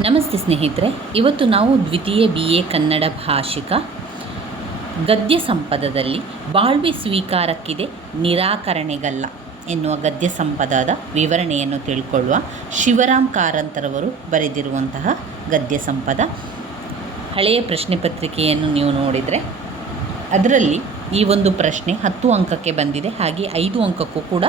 ನಮಸ್ತೆ ಸ್ನೇಹಿತರೆ, ಇವತ್ತು ನಾವು ದ್ವಿತೀಯ BA ಕನ್ನಡ ಭಾಷಿಕ ಗದ್ಯ ಸಂಪದದಲ್ಲಿ ಬಾಳ್ವೆ ಸ್ವೀಕಾರಕ್ಕಿದೆ ನಿರಾಕರಣೆಗಲ್ಲ ಎನ್ನುವ ಗದ್ಯ ಸಂಪದದ ವಿವರಣೆಯನ್ನು ತಿಳ್ಕೊಳ್ಳುವ. ಶಿವರಾಮ್ ಕಾರಂತರವರು ಬರೆದಿರುವಂತಹ ಗದ್ಯ ಸಂಪದ. ಹಳೆಯ ಪ್ರಶ್ನೆ ಪತ್ರಿಕೆಯನ್ನು ನೀವು ನೋಡಿದರೆ ಅದರಲ್ಲಿ ಈ ಒಂದು ಪ್ರಶ್ನೆ 10 ಅಂಕಕ್ಕೆ ಬಂದಿದೆ, ಹಾಗೆ 5 ಅಂಕಕ್ಕೂ ಕೂಡ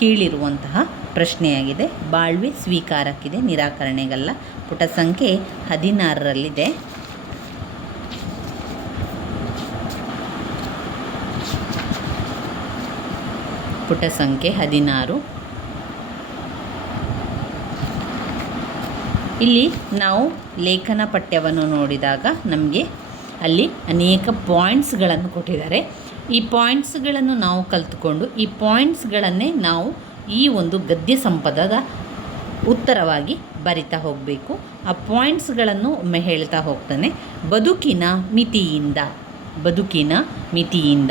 ಕೇಳಿರುವಂತಹ ಪ್ರಶ್ನೆಯಾಗಿದೆ. ಬಾಳ್ವೆ ಸ್ವೀಕಾರಕ್ಕಿದೆ ನಿರಾಕರಣೆಗಲ್ಲ. ಪುಟ ಸಂಖ್ಯೆ 16ರಲ್ಲಿದೆ. ಪುಟ ಸಂಖ್ಯೆ 16. ಇಲ್ಲಿ ನಾವು ಲೇಖನ ಪಠ್ಯವನ್ನು ನೋಡಿದಾಗ ನಮಗೆ ಅಲ್ಲಿ ಅನೇಕ ಪಾಯಿಂಟ್ಸ್ಗಳನ್ನು ಕೊಟ್ಟಿದ್ದಾರೆ. ಈ ಪಾಯಿಂಟ್ಸ್ಗಳನ್ನು ನಾವು ಕಲಿತುಕೊಂಡು ಈ ಪಾಯಿಂಟ್ಸ್ಗಳನ್ನೇ ನಾವು ಈ ಒಂದು ಗದ್ಯ ಸಂಪದದ ಉತ್ತರವಾಗಿ ಬರಿತಾ ಹೋಗಬೇಕು. ಆ ಪಾಯಿಂಟ್ಸ್ಗಳನ್ನು ಒಮ್ಮೆ ಹೇಳ್ತಾ ಹೋಗ್ತಾನೆ. ಬದುಕಿನ ಮಿತಿಯಿಂದ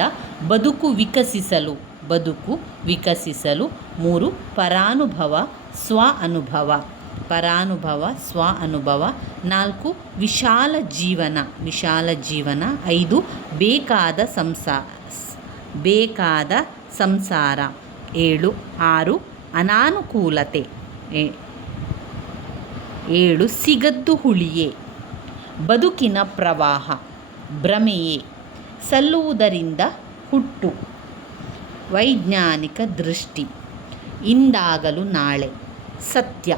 ಬದುಕು ವಿಕಸಿಸಲು 3 ಪರಾನುಭವ ಸ್ವ ಅನುಭವ 4 ವಿಶಾಲ ಜೀವನ 5 ಬೇಕಾದ ಸಂಸಾರ 6 ಅನಾನುಕೂಲತೆ 7 ಸಿಗದ್ದು ಹುಳಿಯೇ, ಬದುಕಿನ ಪ್ರವಾಹ ಭ್ರಮೆಯೇ, ಸಲ್ಲುವುದರಿಂದ ಹುಟ್ಟು, ವೈಜ್ಞಾನಿಕ ದೃಷ್ಟಿ, ಇಂದಾಗಲು ನಾಳೆ, ಸತ್ಯ,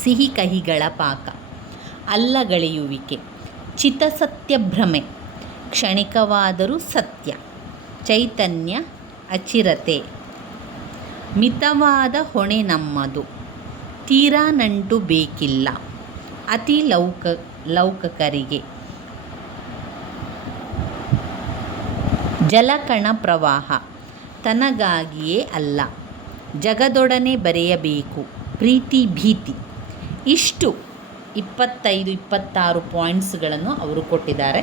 ಸಿಹಿ ಕಹಿಗಳ ಪಾಕ, ಅಲ್ಲಗಳೆಯುವಿಕೆ, ಚಿತ್ತಸತ್ಯ ಭ್ರಮೆ, ಕ್ಷಣಿಕವಾದರೂ ಸತ್ಯ, ಚೈತನ್ಯ ಅಚಿರತೆ, ಮಿತವಾದ ಹೊಣೆ ನಮ್ಮದು, ತೀರಾ ನಂಟು ಬೇಕಿಲ್ಲ, ಅತಿ ಲೌಕಕರಿಗೆ, ಜಲಕಣ ಪ್ರವಾಹ ತನಗಾಗಿಯೇ ಅಲ್ಲ, ಜಗದೊಡನೆ ಬರೆಯಬೇಕು, ಪ್ರೀತಿ ಭೀತಿ. ಇಷ್ಟು 25-26 ಪಾಯಿಂಟ್ಸ್ಗಳನ್ನು ಅವರು ಕೊಟ್ಟಿದ್ದಾರೆ.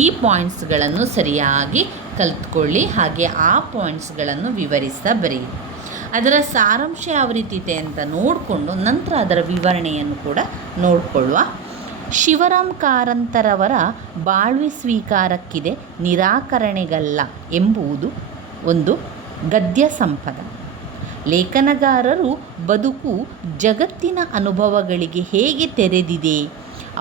ಈ ಪಾಯಿಂಟ್ಸ್ಗಳನ್ನು ಸರಿಯಾಗಿ ಕಲಿತ್ಕೊಳ್ಳಿ, ಹಾಗೆ ಆ ಪಾಯಿಂಟ್ಸ್ಗಳನ್ನು ವಿವರಿಸ್ತಾ ಬರೆಯಿರಿ. ಅದರ ಸಾರಾಂಶ ಯಾವ ರೀತಿ ಇದೆ ಅಂತ ನೋಡಿಕೊಂಡು ನಂತರ ಅದರ ವಿವರಣೆಯನ್ನು ಕೂಡ ನೋಡಿಕೊಳ್ಳುವ. ಶಿವರಾಮ್ ಕಾರಂತರವರ ಬಾಳ್ವೆ ಸ್ವೀಕಾರಕ್ಕಿದೆ ನಿರಾಕರಣೆಗಲ್ಲ ಎಂಬುದು ಒಂದು ಗದ್ಯ ಸಂಪದ. ಲೇಖನಗಾರರು ಬದುಕು ಜಗತ್ತಿನ ಅನುಭವಗಳಿಗೆ ಹೇಗೆ ತೆರೆದಿದೆ,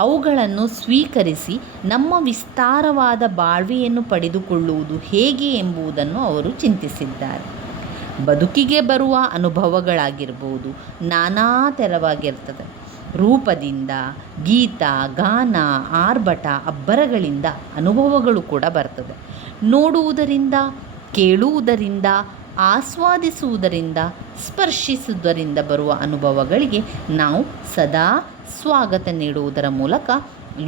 ಅವುಗಳನ್ನು ಸ್ವೀಕರಿಸಿ ನಮ್ಮ ವಿಸ್ತಾರವಾದ ಬಾಳ್ವೆಯನ್ನು ಪಡೆದುಕೊಳ್ಳುವುದು ಹೇಗೆ ಎಂಬುದನ್ನು ಅವರು ಚಿಂತಿಸಿದ್ದಾರೆ. ಬದುಕಿಗೆ ಬರುವ ಅನುಭವಗಳಾಗಿರ್ಬೋದು ನಾನಾ ತೆರವಾಗಿರ್ತದೆ. ರೂಪದಿಂದ, ಗೀತ, ಗಾನ, ಆರ್ಭಟ, ಅಬ್ಬರಗಳಿಂದ ಅನುಭವಗಳು ಕೂಡ ಬರ್ತದೆ. ನೋಡುವುದರಿಂದ, ಕೇಳುವುದರಿಂದ, ಆಸ್ವಾದಿಸುವುದರಿಂದ, ಸ್ಪರ್ಶಿಸುವುದರಿಂದ ಬರುವ ಅನುಭವಗಳಿಗೆ ನಾವು ಸದಾ ಸ್ವಾಗತ ನೀಡುವುದರ ಮೂಲಕ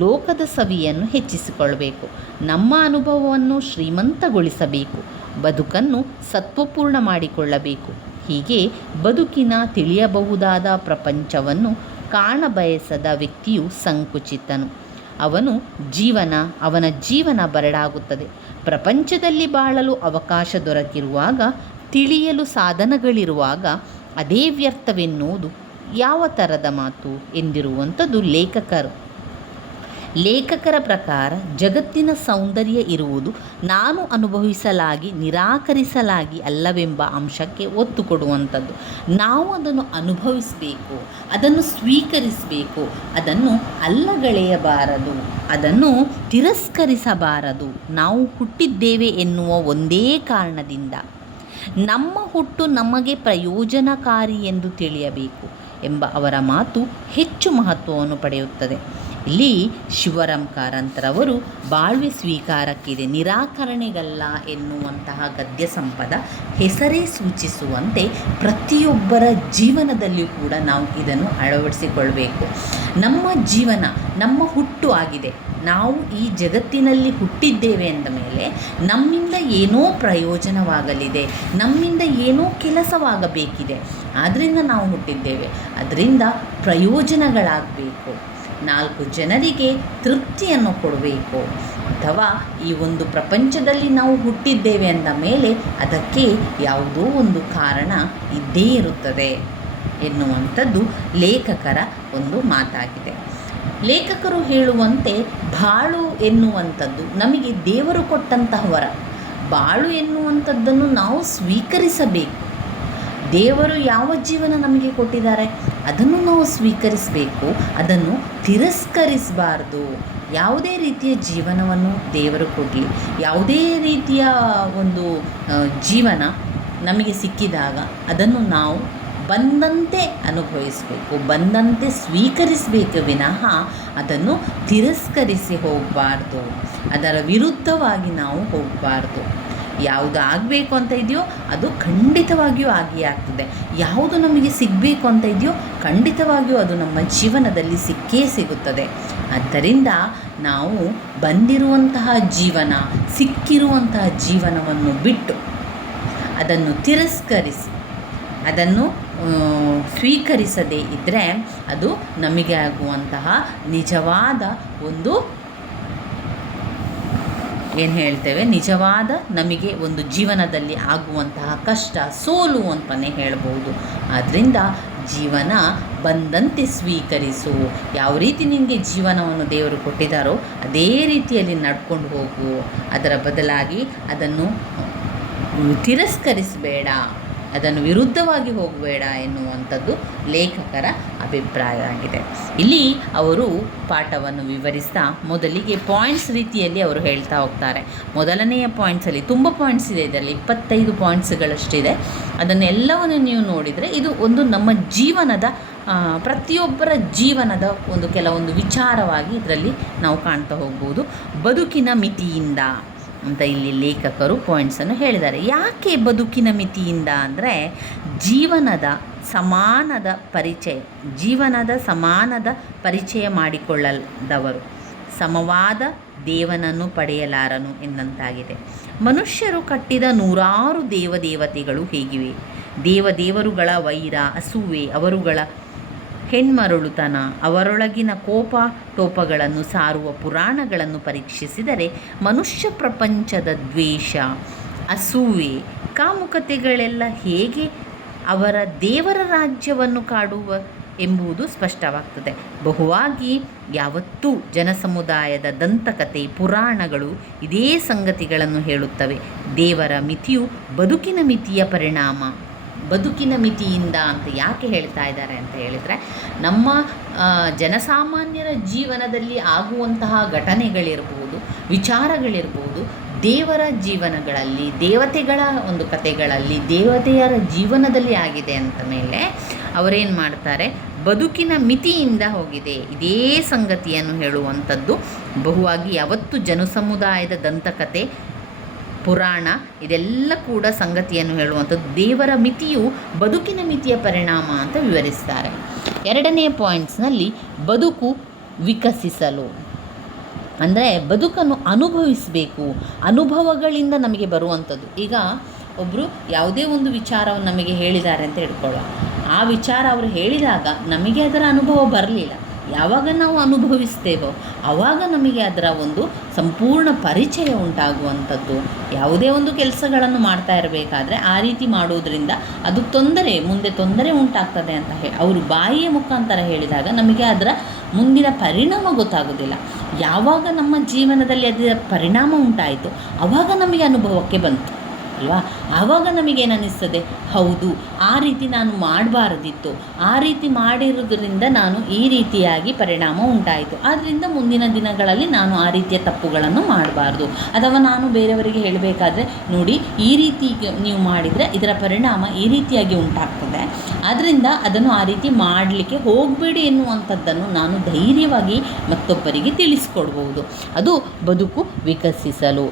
ಲೋಕದ ಸವಿಯನ್ನು ಹೆಚ್ಚಿಸಿಕೊಳ್ಳಬೇಕು. ನಮ್ಮ ಅನುಭವವನ್ನು ಶ್ರೀಮಂತಗೊಳಿಸಬೇಕು, ಬದುಕನ್ನು ಸತ್ವಪೂರ್ಣ ಮಾಡಿಕೊಳ್ಳಬೇಕು. ಹೀಗೆ ಬದುಕಿನ ತಿಳಿಯಬಹುದಾದ ಪ್ರಪಂಚವನ್ನು ಕಾಣಬಯಸದ ವ್ಯಕ್ತಿಯು ಸಂಕುಚಿತನು. ಅವನ ಜೀವನ ಬರಡಾಗುತ್ತದೆ. ಪ್ರಪಂಚದಲ್ಲಿ ಬಾಳಲು ಅವಕಾಶ ದೊರಕಿರುವಾಗ, ತಿಳಿಯಲು ಸಾಧನಗಳಿರುವಾಗ ಅದೇ ವ್ಯರ್ಥವೆನ್ನುವುದು ಯಾವ ಥರದ ಮಾತು ಎಂದಿರುವಂಥದ್ದು ಲೇಖಕರ ಪ್ರಕಾರ ಜಗತ್ತಿನ ಸೌಂದರ್ಯ ಇರುವುದು ನಾನು ಅನುಭವಿಸಲಾಗಿ ನಿರಾಕರಿಸಲಾಗಿ ಅಲ್ಲವೆಂಬ ಅಂಶಕ್ಕೆ ಒತ್ತು ಕೊಡುವಂಥದ್ದು. ನಾವು ಅದನ್ನು ಅನುಭವಿಸಬೇಕು, ಅದನ್ನು ಸ್ವೀಕರಿಸಬೇಕು, ಅದನ್ನು ಅಲ್ಲಗಳೆಯಬಾರದು, ಅದನ್ನು ತಿರಸ್ಕರಿಸಬಾರದು. ನಾವು ಹುಟ್ಟಿದ್ದೇವೆ ಎನ್ನುವ ಒಂದೇ ಕಾರಣದಿಂದ ನಮ್ಮ ಹುಟ್ಟು ನಮಗೆ ಪ್ರಯೋಜನಕಾರಿ ಎಂದು ತಿಳಿಯಬೇಕು ಎಂಬ ಅವರ ಮಾತು ಹೆಚ್ಚು ಮಹತ್ವವನ್ನು ಪಡೆಯುತ್ತದೆ. ಇಲ್ಲಿ ಶಿವರಾಮ್ ಕಾರಂತರವರು ಬಾಳ್ವೆ ಸ್ವೀಕಾರಕ್ಕಿದೆ ನಿರಾಕರಣೆಗಲ್ಲ ಎನ್ನುವಂತಹ ಗದ್ಯ ಸಂಪದ ಹೆಸರೇ ಸೂಚಿಸುವಂತೆ ಪ್ರತಿಯೊಬ್ಬರ ಜೀವನದಲ್ಲಿಯೂ ಕೂಡ ನಾವು ಇದನ್ನು ಅಳವಡಿಸಿಕೊಳ್ಬೇಕು. ನಮ್ಮ ಜೀವನ ನಮ್ಮ ಹುಟ್ಟು ಆಗಿದೆ. ನಾವು ಈ ಜಗತ್ತಿನಲ್ಲಿ ಹುಟ್ಟಿದ್ದೇವೆ ಅಂದ ಮೇಲೆ ನಮ್ಮಿಂದ ಏನೋ ಪ್ರಯೋಜನವಾಗಲಿದೆ, ನಮ್ಮಿಂದ ಏನೋ ಕೆಲಸವಾಗಬೇಕಿದೆ. ಆದ್ದರಿಂದ ನಾವು ಹುಟ್ಟಿದ್ದೇವೆ, ಅದರಿಂದ ಪ್ರಯೋಜನಗಳಾಗಬೇಕು, 4 ಜನರಿಗೆ ತೃಪ್ತಿಯನ್ನು ಕೊಡಬೇಕು. ಅಥವಾ ಈ ಒಂದು ಪ್ರಪಂಚದಲ್ಲಿ ನಾವು ಹುಟ್ಟಿದ್ದೇವೆ ಅಂದ ಮೇಲೆ ಅದಕ್ಕೆ ಯಾವುದೋ ಒಂದು ಕಾರಣ ಇದ್ದೇ ಇರುತ್ತದೆ. ಎನ್ನುವಂಥದ್ದು ಲೇಖಕರ ಒಂದು ಮಾತಾಗಿದೆ. ಲೇಖಕರು ಹೇಳುವಂತೆ ಬಾಳು ಎನ್ನುವಂಥದ್ದು ನಮಗೆ ದೇವರು ಕೊಟ್ಟಂತಹ ವರ. ಬಾಳು ಎನ್ನುವಂಥದ್ದನ್ನು ನಾವು ಸ್ವೀಕರಿಸಬೇಕು. ದೇವರು ಯಾವ ಜೀವನ ನಮಗೆ ಕೊಟ್ಟಿದ್ದಾರೆ ಅದನ್ನು ನಾವು ಸ್ವೀಕರಿಸಬೇಕು, ಅದನ್ನು ತಿರಸ್ಕರಿಸಬಾರ್ದು. ಯಾವುದೇ ರೀತಿಯ ಜೀವನವನ್ನು ದೇವರು ಕೊಡಲಿ, ಯಾವುದೇ ರೀತಿಯ ಒಂದು ಜೀವನ ನಮಗೆ ಸಿಕ್ಕಿದಾಗ ಅದನ್ನು ನಾವು ಬಂದಂತೆ ಅನುಭವಿಸಬೇಕು, ಬಂದಂತೆ ಸ್ವೀಕರಿಸಬೇಕು ವಿನಃ ಅದನ್ನು ತಿರಸ್ಕರಿಸಿ ಹೋಗಬಾರ್ದು, ಅದರ ವಿರುದ್ಧವಾಗಿ ನಾವು ಹೋಗಬಾರ್ದು. ಯಾವುದು ಆಗಬೇಕು ಅಂತ ಇದೆಯೋ ಅದು ಖಂಡಿತವಾಗಿಯೂ ಆಗಿಯೇ ಆಗ್ತದೆ. ಯಾವುದು ನಮಗೆ ಸಿಗಬೇಕು ಅಂತ ಇದೆಯೋ ಖಂಡಿತವಾಗಿಯೂ ಅದು ನಮ್ಮ ಜೀವನದಲ್ಲಿ ಸಿಕ್ಕೇ ಸಿಗುತ್ತದೆ. ಆದ್ದರಿಂದ ನಾವು ಬಂದಿರುವಂತಹ ಜೀವನ, ಸಿಕ್ಕಿರುವಂತಹ ಜೀವನವನ್ನು ಬಿಟ್ಟು ಅದನ್ನು ತಿರಸ್ಕರಿಸಿ ಅದನ್ನು ಸ್ವೀಕರಿಸದೇ ಇದ್ದರೆ ಅದು ನಮಗೆ ಆಗುವಂತಹ ನಿಜವಾದ ಒಂದು ಏನು ಹೇಳ್ತೇವೆ, ನಿಜವಾದ ನಮಗೆ ಒಂದು ಜೀವನದಲ್ಲಿ ಆಗುವಂತಹ ಕಷ್ಟ, ಸೋಲು ಅಂತಲೇ ಹೇಳ್ಬೋದು. ಆದ್ದರಿಂದ ಜೀವನ ಬಂದಂತೆ ಸ್ವೀಕರಿಸು. ಯಾವ ರೀತಿ ನಿನಗೆ ಜೀವನವನ್ನು ದೇವರು ಕೊಟ್ಟಿದ್ದಾರೋ ಅದೇ ರೀತಿಯಲ್ಲಿ ನಡ್ಕೊಂಡು ಹೋಗು. ಅದರ ಬದಲಾಗಿ ಅದನ್ನು ತಿರಸ್ಕರಿಸಬೇಡ, ಅದನ್ನು ವಿರುದ್ಧವಾಗಿ ಹೋಗಬೇಡ ಎನ್ನುವಂಥದ್ದು ಲೇಖಕರ ಅಭಿಪ್ರಾಯ ಆಗಿದೆ. ಇಲ್ಲಿ ಅವರು ಪಾಠವನ್ನು ವಿವರಿಸ್ತಾ ಮೊದಲಿಗೆ ಪಾಯಿಂಟ್ಸ್ ರೀತಿಯಲ್ಲಿ ಅವರು ಹೇಳ್ತಾ ಹೋಗ್ತಾರೆ. ಮೊದಲನೆಯ ಪಾಯಿಂಟ್ಸಲ್ಲಿ ತುಂಬ ಪಾಯಿಂಟ್ಸ್ ಇದೆ, ಇದರಲ್ಲಿ 25 ಪಾಯಿಂಟ್ಸ್ಗಳಷ್ಟಿದೆ. ಅದನ್ನೆಲ್ಲವನ್ನು ನೀವು ನೋಡಿದರೆ ಇದು ಒಂದು ನಮ್ಮ ಜೀವನದ ಪ್ರತಿಯೊಬ್ಬರ ಜೀವನದ ಒಂದು ಕೆಲವೊಂದು ವಿಚಾರವಾಗಿ ಇದರಲ್ಲಿ ನಾವು ಕಾಣ್ತಾ ಹೋಗ್ಬೋದು. ಬದುಕಿನ ಮಿತಿಯಿಂದ ಅಂತ ಇಲ್ಲಿ ಲೇಖಕರು ಪಾಯಿಂಟ್ಸನ್ನು ಹೇಳಿದ್ದಾರೆ. ಯಾಕೆ ಬದುಕಿನ ಮಿತಿಯಿಂದ ಅಂದರೆ ಜೀವನದ ಸಮಾನದ ಪರಿಚಯ ಮಾಡಿಕೊಳ್ಳದವರು ಸಮವಾದ ದೇವನನ್ನು ಪಡೆಯಲಾರನು ಎಂದಂತಾಗಿದೆ. ಮನುಷ್ಯರು ಕಟ್ಟಿದ ನೂರಾರು ದೇವದೇವತೆಗಳು ಹೇಗಿವೆ. ದೇವರುಗಳ ವೈರ, ಅಸೂಯೆ, ಅವರುಗಳ ಹೆಣ್ಮರುಳುತನ, ಅವರೊಳಗಿನ ಕೋಪ ಟೋಪಗಳನ್ನು ಸಾರುವ ಪುರಾಣಗಳನ್ನು ಪರೀಕ್ಷಿಸಿದರೆ ಮನುಷ್ಯ ಪ್ರಪಂಚದ ದ್ವೇಷ, ಅಸೂಯೆ, ಕಾಮುಕತೆಗಳೆಲ್ಲ ಹೇಗೆ ಅವರ ದೇವರ ರಾಜ್ಯವನ್ನು ಕಾಡುವ ಎಂಬುದು ಸ್ಪಷ್ಟವಾಗ್ತದೆ. ಬಹುವಾಗಿ ಯಾವತ್ತೂ ಜನಸಮುದಾಯದ ದಂತಕತೆ, ಪುರಾಣಗಳು ಇದೇ ಸಂಗತಿಗಳನ್ನು ಹೇಳುತ್ತವೆ. ದೇವರ ಮಿತಿಯು ಬದುಕಿನ ಮಿತಿಯ ಪರಿಣಾಮ. ಬದುಕಿನ ಮಿತಿಯಿಂದ ಅಂತ ಯಾಕೆ ಹೇಳ್ತಾ ಇದ್ದಾರೆ ಅಂತ ಹೇಳಿದರೆ, ನಮ್ಮ ಜನಸಾಮಾನ್ಯರ ಜೀವನದಲ್ಲಿ ಆಗುವಂತಹ ಘಟನೆಗಳಿರ್ಬೋದು, ವಿಚಾರಗಳಿರ್ಬೋದು, ದೇವರ ಜೀವನಗಳಲ್ಲಿ, ದೇವತೆಗಳ ಒಂದು ಕಥೆಗಳಲ್ಲಿ, ದೇವತೆಯರ ಜೀವನದಲ್ಲಿ ಆಗಿದೆ ಅಂತ ಮೇಲೆ ಅವರೇನು ಮಾಡ್ತಾರೆ, ಬದುಕಿನ ಮಿತಿಯಿಂದ ಹೋಗಿದೆ ಇದೇ ಸಂಗತಿಯನ್ನು ಹೇಳುವಂಥದ್ದು. ಬಹುವಾಗಿ ಯಾವತ್ತು ಜನಸಮುದಾಯದ ದಂತಕತೆ, ಪುರಾಣ ಇದೆಲ್ಲ ಕೂಡ ಸಂಗತಿಯನ್ನು ಹೇಳುವಂಥದ್ದು. ದೇವರ ಮಿತಿಯು ಬದುಕಿನ ಮಿತಿಯ ಪರಿಣಾಮ ಅಂತ ವಿವರಿಸ್ತಾರೆ. ಎರಡನೆಯ ಪಾಯಿಂಟ್ಸ್ನಲ್ಲಿ ಬದುಕು ವಿಕಸಿಸಲು ಅಂದರೆ ಬದುಕನ್ನು ಅನುಭವಿಸಬೇಕು, ಅನುಭವಗಳಿಂದ ನಮಗೆ ಬರುವಂಥದ್ದು. ಈಗ ಒಬ್ಬರು ಯಾವುದೇ ಒಂದು ವಿಚಾರವನ್ನು ನಮಗೆ ಹೇಳಿದ್ದಾರೆ ಅಂತ ಹೇಳ್ಕೊಳ್ಳೋ, ಆ ವಿಚಾರ ಅವರು ಹೇಳಿದಾಗ ನಮಗೆ ಅದರ ಅನುಭವ ಬರಲಿಲ್ಲ. ಯಾವಾಗ ನಾವು ಅನುಭವಿಸ್ತೇವೋ ಆವಾಗ ನಮಗೆ ಅದರ ಒಂದು ಸಂಪೂರ್ಣ ಪರಿಚಯ ಉಂಟಾಗುವಂಥದ್ದು. ಯಾವುದೇ ಒಂದು ಕೆಲಸಗಳನ್ನು ಮಾಡ್ತಾ ಇರಬೇಕಾದ್ರೆ ಆ ರೀತಿ ಮಾಡುವುದರಿಂದ ಅದು ಮುಂದೆ ತೊಂದರೆ ಉಂಟಾಗ್ತದೆ ಅಂತ ಅವರು ಬಾಯಿಯ ಮುಖಾಂತರ ಹೇಳಿದಾಗ ನಮಗೆ ಅದರ ಮುಂದಿನ ಪರಿಣಾಮ ಗೊತ್ತಾಗೋದಿಲ್ಲ. ಯಾವಾಗ ನಮ್ಮ ಜೀವನದಲ್ಲಿ ಅದರ ಪರಿಣಾಮ ಉಂಟಾಯಿತು ಆವಾಗ ನಮಗೆ ಅನುಭವಕ್ಕೆ ಬಂತು ಅಲ್ವಾ. ಆವಾಗ ನಮಗೇನಿಸ್ತದೆ, ಹೌದು ಆ ರೀತಿ ನಾನು ಮಾಡಬಾರದಿತ್ತು, ಆ ರೀತಿ ಮಾಡಿರೋದ್ರಿಂದ ನಾನು ಈ ರೀತಿಯಾಗಿ ಪರಿಣಾಮ ಉಂಟಾಯಿತು, ಆದ್ದರಿಂದ ಮುಂದಿನ ದಿನಗಳಲ್ಲಿ ನಾನು ಆ ರೀತಿಯ ತಪ್ಪುಗಳನ್ನು ಮಾಡಬಾರ್ದು. ಅಥವಾ ನಾನು ಬೇರೆಯವರಿಗೆ ಹೇಳಬೇಕಾದ್ರೆ, ನೋಡಿ ಈ ರೀತಿ ನೀವು ಮಾಡಿದರೆ ಇದರ ಪರಿಣಾಮ ಈ ರೀತಿಯಾಗಿ ಉಂಟಾಗ್ತದೆ, ಆದ್ದರಿಂದ ಅದನ್ನು ಆ ರೀತಿ ಮಾಡಲಿಕ್ಕೆ ಹೋಗಬೇಡಿ ಎನ್ನುವಂಥದ್ದನ್ನು ನಾನು ಧೈರ್ಯವಾಗಿ ಮತ್ತೊಬ್ಬರಿಗೆ ತಿಳಿಸ್ಕೊಡ್ಬೋದು. ಅದು ಬದುಕು ವಿಕಸಿಸಲು.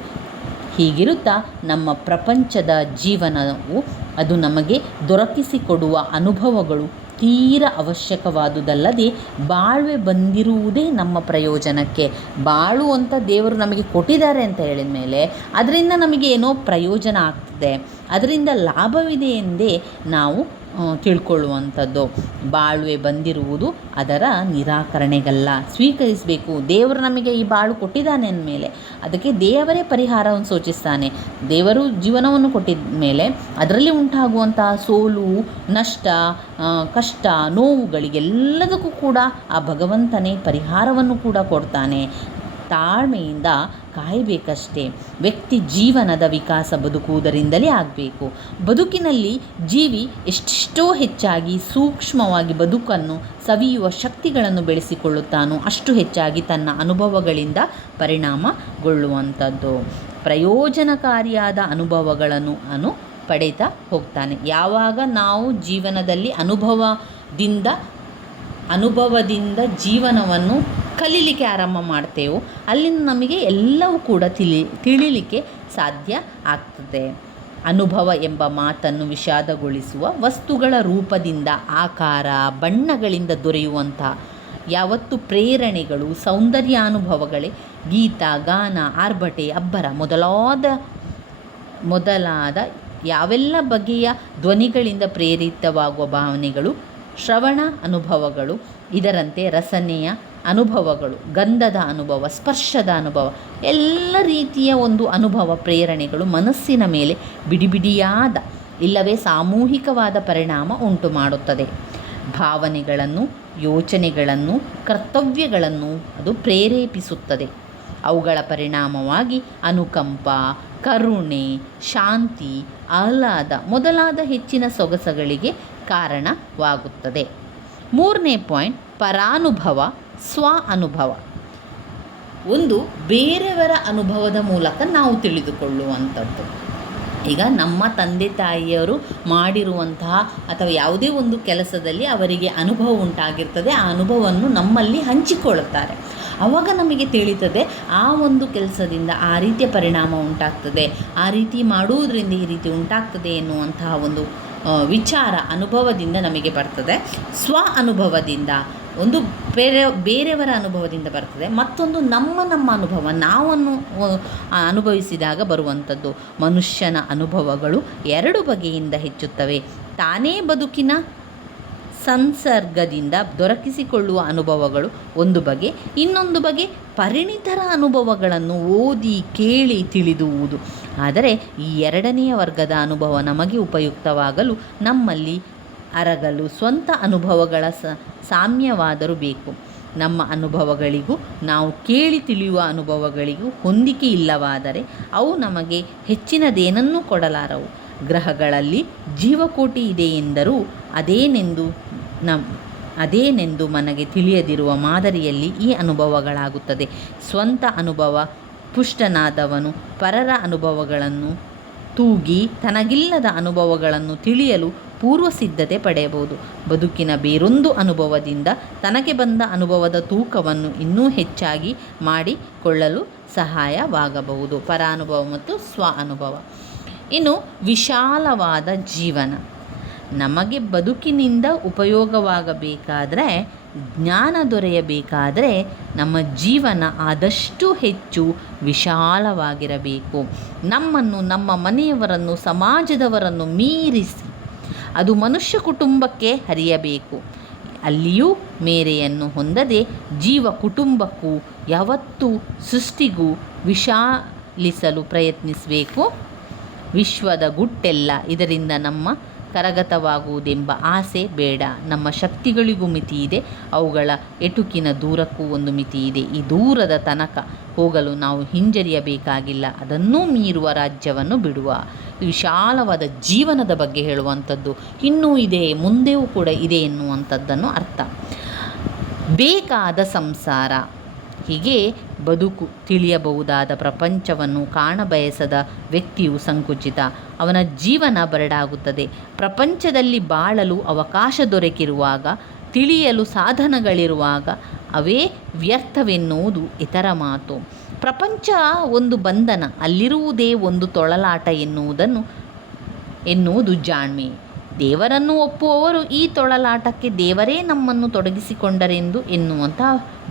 ಹೀಗಿರುತ್ತಾ ನಮ್ಮ ಪ್ರಪಂಚದ ಜೀವನವು ಅದು ನಮಗೆ ದೊರಕಿಸಿಕೊಡುವ ಅನುಭವಗಳು ತೀರ ಅವಶ್ಯಕವಾದುದಲ್ಲದೆ ಬಾಳ್ವೆ ಬಂದಿರುವುದೇ ನಮ್ಮ ಪ್ರಯೋಜನಕ್ಕೆ. ಬಾಳು ಅಂತ ದೇವರು ನಮಗೆ ಕೊಟ್ಟಿದ್ದಾರೆ ಅಂತ ಹೇಳಿದ ಮೇಲೆ ಅದರಿಂದ ನಮಗೆ ಏನೋ ಪ್ರಯೋಜನ ಆಗ್ತದೆ, ಅದರಿಂದ ಲಾಭವಿದೆ ಎಂದೇ ನಾವು ತಿಳ್ಕೊಳ್ಳುವಂಥದ್ದು. ಬಾಳುವೆ ಬಂದಿರುವುದು ಅದರ ನಿರಾಕರಣೆಗಲ್ಲ, ಸ್ವೀಕರಿಸಬೇಕು. ದೇವರು ನಮಗೆ ಈ ಬಾಳು ಕೊಟ್ಟಿದ್ದಾನೆ ಅಂದಮೇಲೆ ಅದಕ್ಕೆ ದೇವರೇ ಪರಿಹಾರವನ್ನು ಸೂಚಿಸ್ತಾನೆ. ದೇವರು ಜೀವನವನ್ನು ಕೊಟ್ಟಿದ ಮೇಲೆ ಅದರಲ್ಲಿ ಉಂಟಾಗುವಂತಹ ಸೋಲು, ನಷ್ಟ, ಕಷ್ಟ, ನೋವುಗಳಿಗೆಲ್ಲದಕ್ಕೂ ಕೂಡ ಆ ಭಗವಂತನೇ ಪರಿಹಾರವನ್ನು ಕೂಡ ಕೊಡ್ತಾನೆ. ತಾಳ್ಮೆಯಿಂದ ಕಾಯಬೇಕಷ್ಟೇ. ವ್ಯಕ್ತಿ ಜೀವನದ ವಿಕಾಸ ಬದುಕುವುದರಿಂದಲೇ ಆಗಬೇಕು. ಬದುಕಿನಲ್ಲಿ ಜೀವಿ ಎಷ್ಟೆಷ್ಟೋ ಹೆಚ್ಚಾಗಿ ಸೂಕ್ಷ್ಮವಾಗಿ ಬದುಕನ್ನು ಸವಿಯುವ ಶಕ್ತಿಗಳನ್ನು ಬೆಳೆಸಿಕೊಳ್ಳುತ್ತಾನೋ ಅಷ್ಟು ಹೆಚ್ಚಾಗಿ ತನ್ನ ಅನುಭವಗಳಿಂದ ಪರಿಣಾಮಗೊಳ್ಳುವಂಥದ್ದು. ಪ್ರಯೋಜನಕಾರಿಯಾದ ಅನುಭವಗಳನ್ನು ಪಡೆಯುತ್ತಾ ಹೋಗ್ತಾನೆ. ಯಾವಾಗ ನಾವು ಜೀವನದಲ್ಲಿ ಅನುಭವದಿಂದ ಜೀವನವನ್ನು ಕಲೀಲಿಕ್ಕೆ ಆರಂಭ ಮಾಡ್ತೇವೋ ಅಲ್ಲಿಂದ ನಮಗೆ ಎಲ್ಲವೂ ಕೂಡ ತಿಳಿಲಿಕ್ಕೆ ಸಾಧ್ಯ ಆಗ್ತದೆ. ಅನುಭವ ಎಂಬ ಮಾತನ್ನು ವಿಷಾದಗೊಳಿಸುವ ವಸ್ತುಗಳ ರೂಪದಿಂದ, ಆಕಾರ, ಬಣ್ಣಗಳಿಂದ ದೊರೆಯುವಂಥ ಯಾವತ್ತು ಪ್ರೇರಣೆಗಳು ಸೌಂದರ್ಯಾನುಭವಗಳೇ. ಗೀತ, ಗಾನ, ಆರ್ಭಟೆ, ಅಬ್ಬರ ಮೊದಲಾದ ಯಾವೆಲ್ಲ ಬಗೆಯ ಧ್ವನಿಗಳಿಂದ ಪ್ರೇರಿತವಾಗುವ ಭಾವನೆಗಳು ಶ್ರವಣ ಅನುಭವಗಳು. ಇದರಂತೆ ರಸನೆಯ ಅನುಭವಗಳು, ಗಂಧದ ಅನುಭವ, ಸ್ಪರ್ಶದ ಅನುಭವ, ಎಲ್ಲ ರೀತಿಯ ಒಂದು ಅನುಭವ ಪ್ರೇರಣೆಗಳು ಮನಸ್ಸಿನ ಮೇಲೆ ಬಿಡಿಬಿಡಿಯಾದ ಇಲ್ಲವೇ ಸಾಮೂಹಿಕವಾದ ಪರಿಣಾಮ ಉಂಟು ಮಾಡುತ್ತದೆ. ಭಾವನೆಗಳನ್ನು, ಯೋಚನೆಗಳನ್ನು, ಕರ್ತವ್ಯಗಳನ್ನು ಅದು ಪ್ರೇರೇಪಿಸುತ್ತದೆ. ಅವುಗಳ ಪರಿಣಾಮವಾಗಿ ಅನುಕಂಪ, ಕರುಣೆ, ಶಾಂತಿ, ಆಹ್ಲಾದ ಮೊದಲಾದ ಹೆಚ್ಚಿನ ಸೊಗಸುಗಳಿಗೆ ಕಾರಣವಾಗುತ್ತದೆ. 3ನೇ ಪಾಯಿಂಟ್, ಪರಾನುಭವ, ಸ್ವ ಅನುಭವ. ಒಂದು ಬೇರೆಯವರ ಅನುಭವದ ಮೂಲಕ ನಾವು ತಿಳಿದುಕೊಳ್ಳುವಂಥದ್ದು. ಈಗ ನಮ್ಮ ತಂದೆ ತಾಯಿಯರು ಮಾಡಿರುವಂತಹ ಅಥವಾ ಯಾವುದೇ ಒಂದು ಕೆಲಸದಲ್ಲಿ ಅವರಿಗೆ ಅನುಭವ ಉಂಟಾಗಿರ್ತದೆ. ಆ ಅನುಭವವನ್ನು ನಮ್ಮಲ್ಲಿ ಹಂಚಿಕೊಳ್ಳುತ್ತಾರೆ. ಆವಾಗ ನಮಗೆ ತಿಳಿತದೆ ಆ ಒಂದು ಕೆಲಸದಿಂದ ಆ ರೀತಿಯ ಪರಿಣಾಮ ಉಂಟಾಗ್ತದೆ, ಆ ರೀತಿ ಮಾಡುವುದರಿಂದ ಈ ರೀತಿ ಉಂಟಾಗ್ತದೆ ಎನ್ನುವಂತಹ ಒಂದು ವಿಚಾರ ಅನುಭವದಿಂದ ನಮಗೆ ಬರ್ತದೆ. ಸ್ವ ಅನುಭವದಿಂದ ಒಂದು ಬೇರೆಯವರ ಅನುಭವದಿಂದ ಬರ್ತದೆ. ಮತ್ತೊಂದು ನಮ್ಮ ಅನುಭವ ನಾವನ್ನು ಅನುಭವಿಸಿದಾಗ ಬರುವಂಥದ್ದು. ಮನುಷ್ಯನ ಅನುಭವಗಳು 2 ಬಗೆಯಿಂದ ಹೆಚ್ಚುತ್ತವೆ. ತಾನೇ ಬದುಕಿನ ಸಂಸರ್ಗದಿಂದ ದೊರಕಿಸಿಕೊಳ್ಳುವ ಅನುಭವಗಳು ಒಂದು ಬಗೆ, ಇನ್ನೊಂದು ಬಗೆ ಪರಿಣಿತರ ಅನುಭವಗಳನ್ನು ಓದಿ ಕೇಳಿ ತಿಳಿದುವುದು. ಆದರೆ ಈ 2ನೇ ವರ್ಗದ ಅನುಭವ ನಮಗೆ ಉಪಯುಕ್ತವಾಗಲು ನಮ್ಮಲ್ಲಿ ಅರಗಲು ಸ್ವಂತ ಅನುಭವಗಳ ಸಾಮ್ಯವಾದರೂ ಬೇಕು. ನಮ್ಮ ಅನುಭವಗಳಿಗೂ ನಾವು ಕೇಳಿ ತಿಳಿಯುವ ಅನುಭವಗಳಿಗೂ ಹೊಂದಿಕೆ ಇಲ್ಲವಾದರೆ ಅವು ನಮಗೆ ಹೆಚ್ಚಿನದೇನನ್ನೂ ಕೊಡಲಾರವು. ಗ್ರಹಗಳಲ್ಲಿ ಜೀವಕೋಟಿ ಇದೆ ಎಂದರೂ ಅದೇನೆಂದು ನನಗೆ ತಿಳಿಯದಿರುವ ಮಾದರಿಯಲ್ಲಿ ಈ ಅನುಭವಗಳಾಗುತ್ತದೆ. ಸ್ವಂತ ಅನುಭವ ಪುಷ್ಟನಾದವನು ಪರರ ಅನುಭವಗಳನ್ನು ತೂಗಿ ತನಗಿಲ್ಲದ ಅನುಭವಗಳನ್ನು ತಿಳಿಯಲು ಪೂರ್ವ ಸಿದ್ಧತೆ ಪಡೆಯಬಹುದು. ಬದುಕಿನ ಬೇರೊಂದು ಅನುಭವದಿಂದ ತನಗೆ ಬಂದ ಅನುಭವದ ತೂಕವನ್ನು ಇನ್ನೂ ಹೆಚ್ಚಾಗಿ ಮಾಡಿಕೊಳ್ಳಲು ಸಹಾಯವಾಗಬಹುದು. ಪರಾನುಭವ ಮತ್ತು ಸ್ವ ಅನುಭವ. ಇನ್ನು ವಿಶಾಲವಾದ ಜೀವನ. ನಮಗೆ ಬದುಕಿನಿಂದ ಉಪಯೋಗವಾಗಬೇಕಾದರೆ, ಜ್ಞಾನ ದೊರೆಯಬೇಕಾದರೆ ನಮ್ಮ ಜೀವನ ಆದಷ್ಟು ಹೆಚ್ಚು ವಿಶಾಲವಾಗಿರಬೇಕು. ನಮ್ಮನ್ನು, ನಮ್ಮ ಮನೆಯವರನ್ನು, ಸಮಾಜದವರನ್ನು ಮೀರಿಸಿ ಅದು ಮನುಷ್ಯ ಕುಟುಂಬಕ್ಕೆ ಹರಿಯಬೇಕು. ಅಲ್ಲಿಯೂ ಮೇರೆಯನ್ನು ಹೊಂದದೆ ಜೀವ ಕುಟುಂಬಕ್ಕೂ ಯಾವತ್ತೂ ಸೃಷ್ಟಿಗೂ ವಿಶಾಲಿಸಲು ಪ್ರಯತ್ನಿಸಬೇಕು. ವಿಶ್ವದ ಗುಟ್ಟೆಲ್ಲ ಇದರಿಂದ ನಮ್ಮ ಕರಗತವಾಗುವುದೆಂಬ ಆಸೆ ಬೇಡ. ನಮ್ಮ ಶಕ್ತಿಗಳಿಗೂ ಮಿತಿ ಇದೆ, ಅವುಗಳ ಎಟುಕಿನ ದೂರಕ್ಕೂ ಒಂದು ಮಿತಿ ಇದೆ. ಈ ದೂರದ ತನಕ ಹೋಗಲು ನಾವು ಹಿಂಜರಿಯಬೇಕಾಗಿಲ್ಲ, ಅದನ್ನೂ ಮೀರುವ ರಾಜ್ಯವನ್ನು ಬಿಡುವ. ವಿಶಾಲವಾದ ಜೀವನದ ಬಗ್ಗೆ ಹೇಳುವಂಥದ್ದು. ಇನ್ನೂ ಇದೆ, ಮುಂದೆಯೂ ಕೂಡ ಇದೆ ಎನ್ನುವಂಥದ್ದನ್ನು ಅರ್ಥ. ಬೇಕಾದ ಸಂಸಾರ. ಹೀಗೆ ಬದುಕು ತಿಳಿಯಬಹುದಾದ ಪ್ರಪಂಚವನ್ನು ಕಾಣಬಯಸದ ವ್ಯಕ್ತಿಯು ಸಂಕುಚಿತ. ಅವನ ಜೀವನ ಬರಡಾಗುತ್ತದೆ. ಪ್ರಪಂಚದಲ್ಲಿ ಬಾಳಲು ಅವಕಾಶ ದೊರಕಿರುವಾಗ, ತಿಳಿಯಲು ಸಾಧನಗಳಿರುವಾಗ ಅವೇ ವ್ಯರ್ಥವೆನ್ನುವುದು ಇತರ ಮಾತು. ಪ್ರಪಂಚ ಒಂದು ಬಂಧನ, ಅಲ್ಲಿರುವುದೇ ಒಂದು ತೊಳಲಾಟ ಎನ್ನುವುದು ಜಾಣ್ಮೆ. ದೇವರನ್ನು ಒಪ್ಪುವವರು ಈ ತೊಳಲಾಟಕ್ಕೆ ದೇವರೇ ನಮ್ಮನ್ನು ತೊಡಗಿಸಿಕೊಂಡರೆಂದು ಎನ್ನುವಂಥ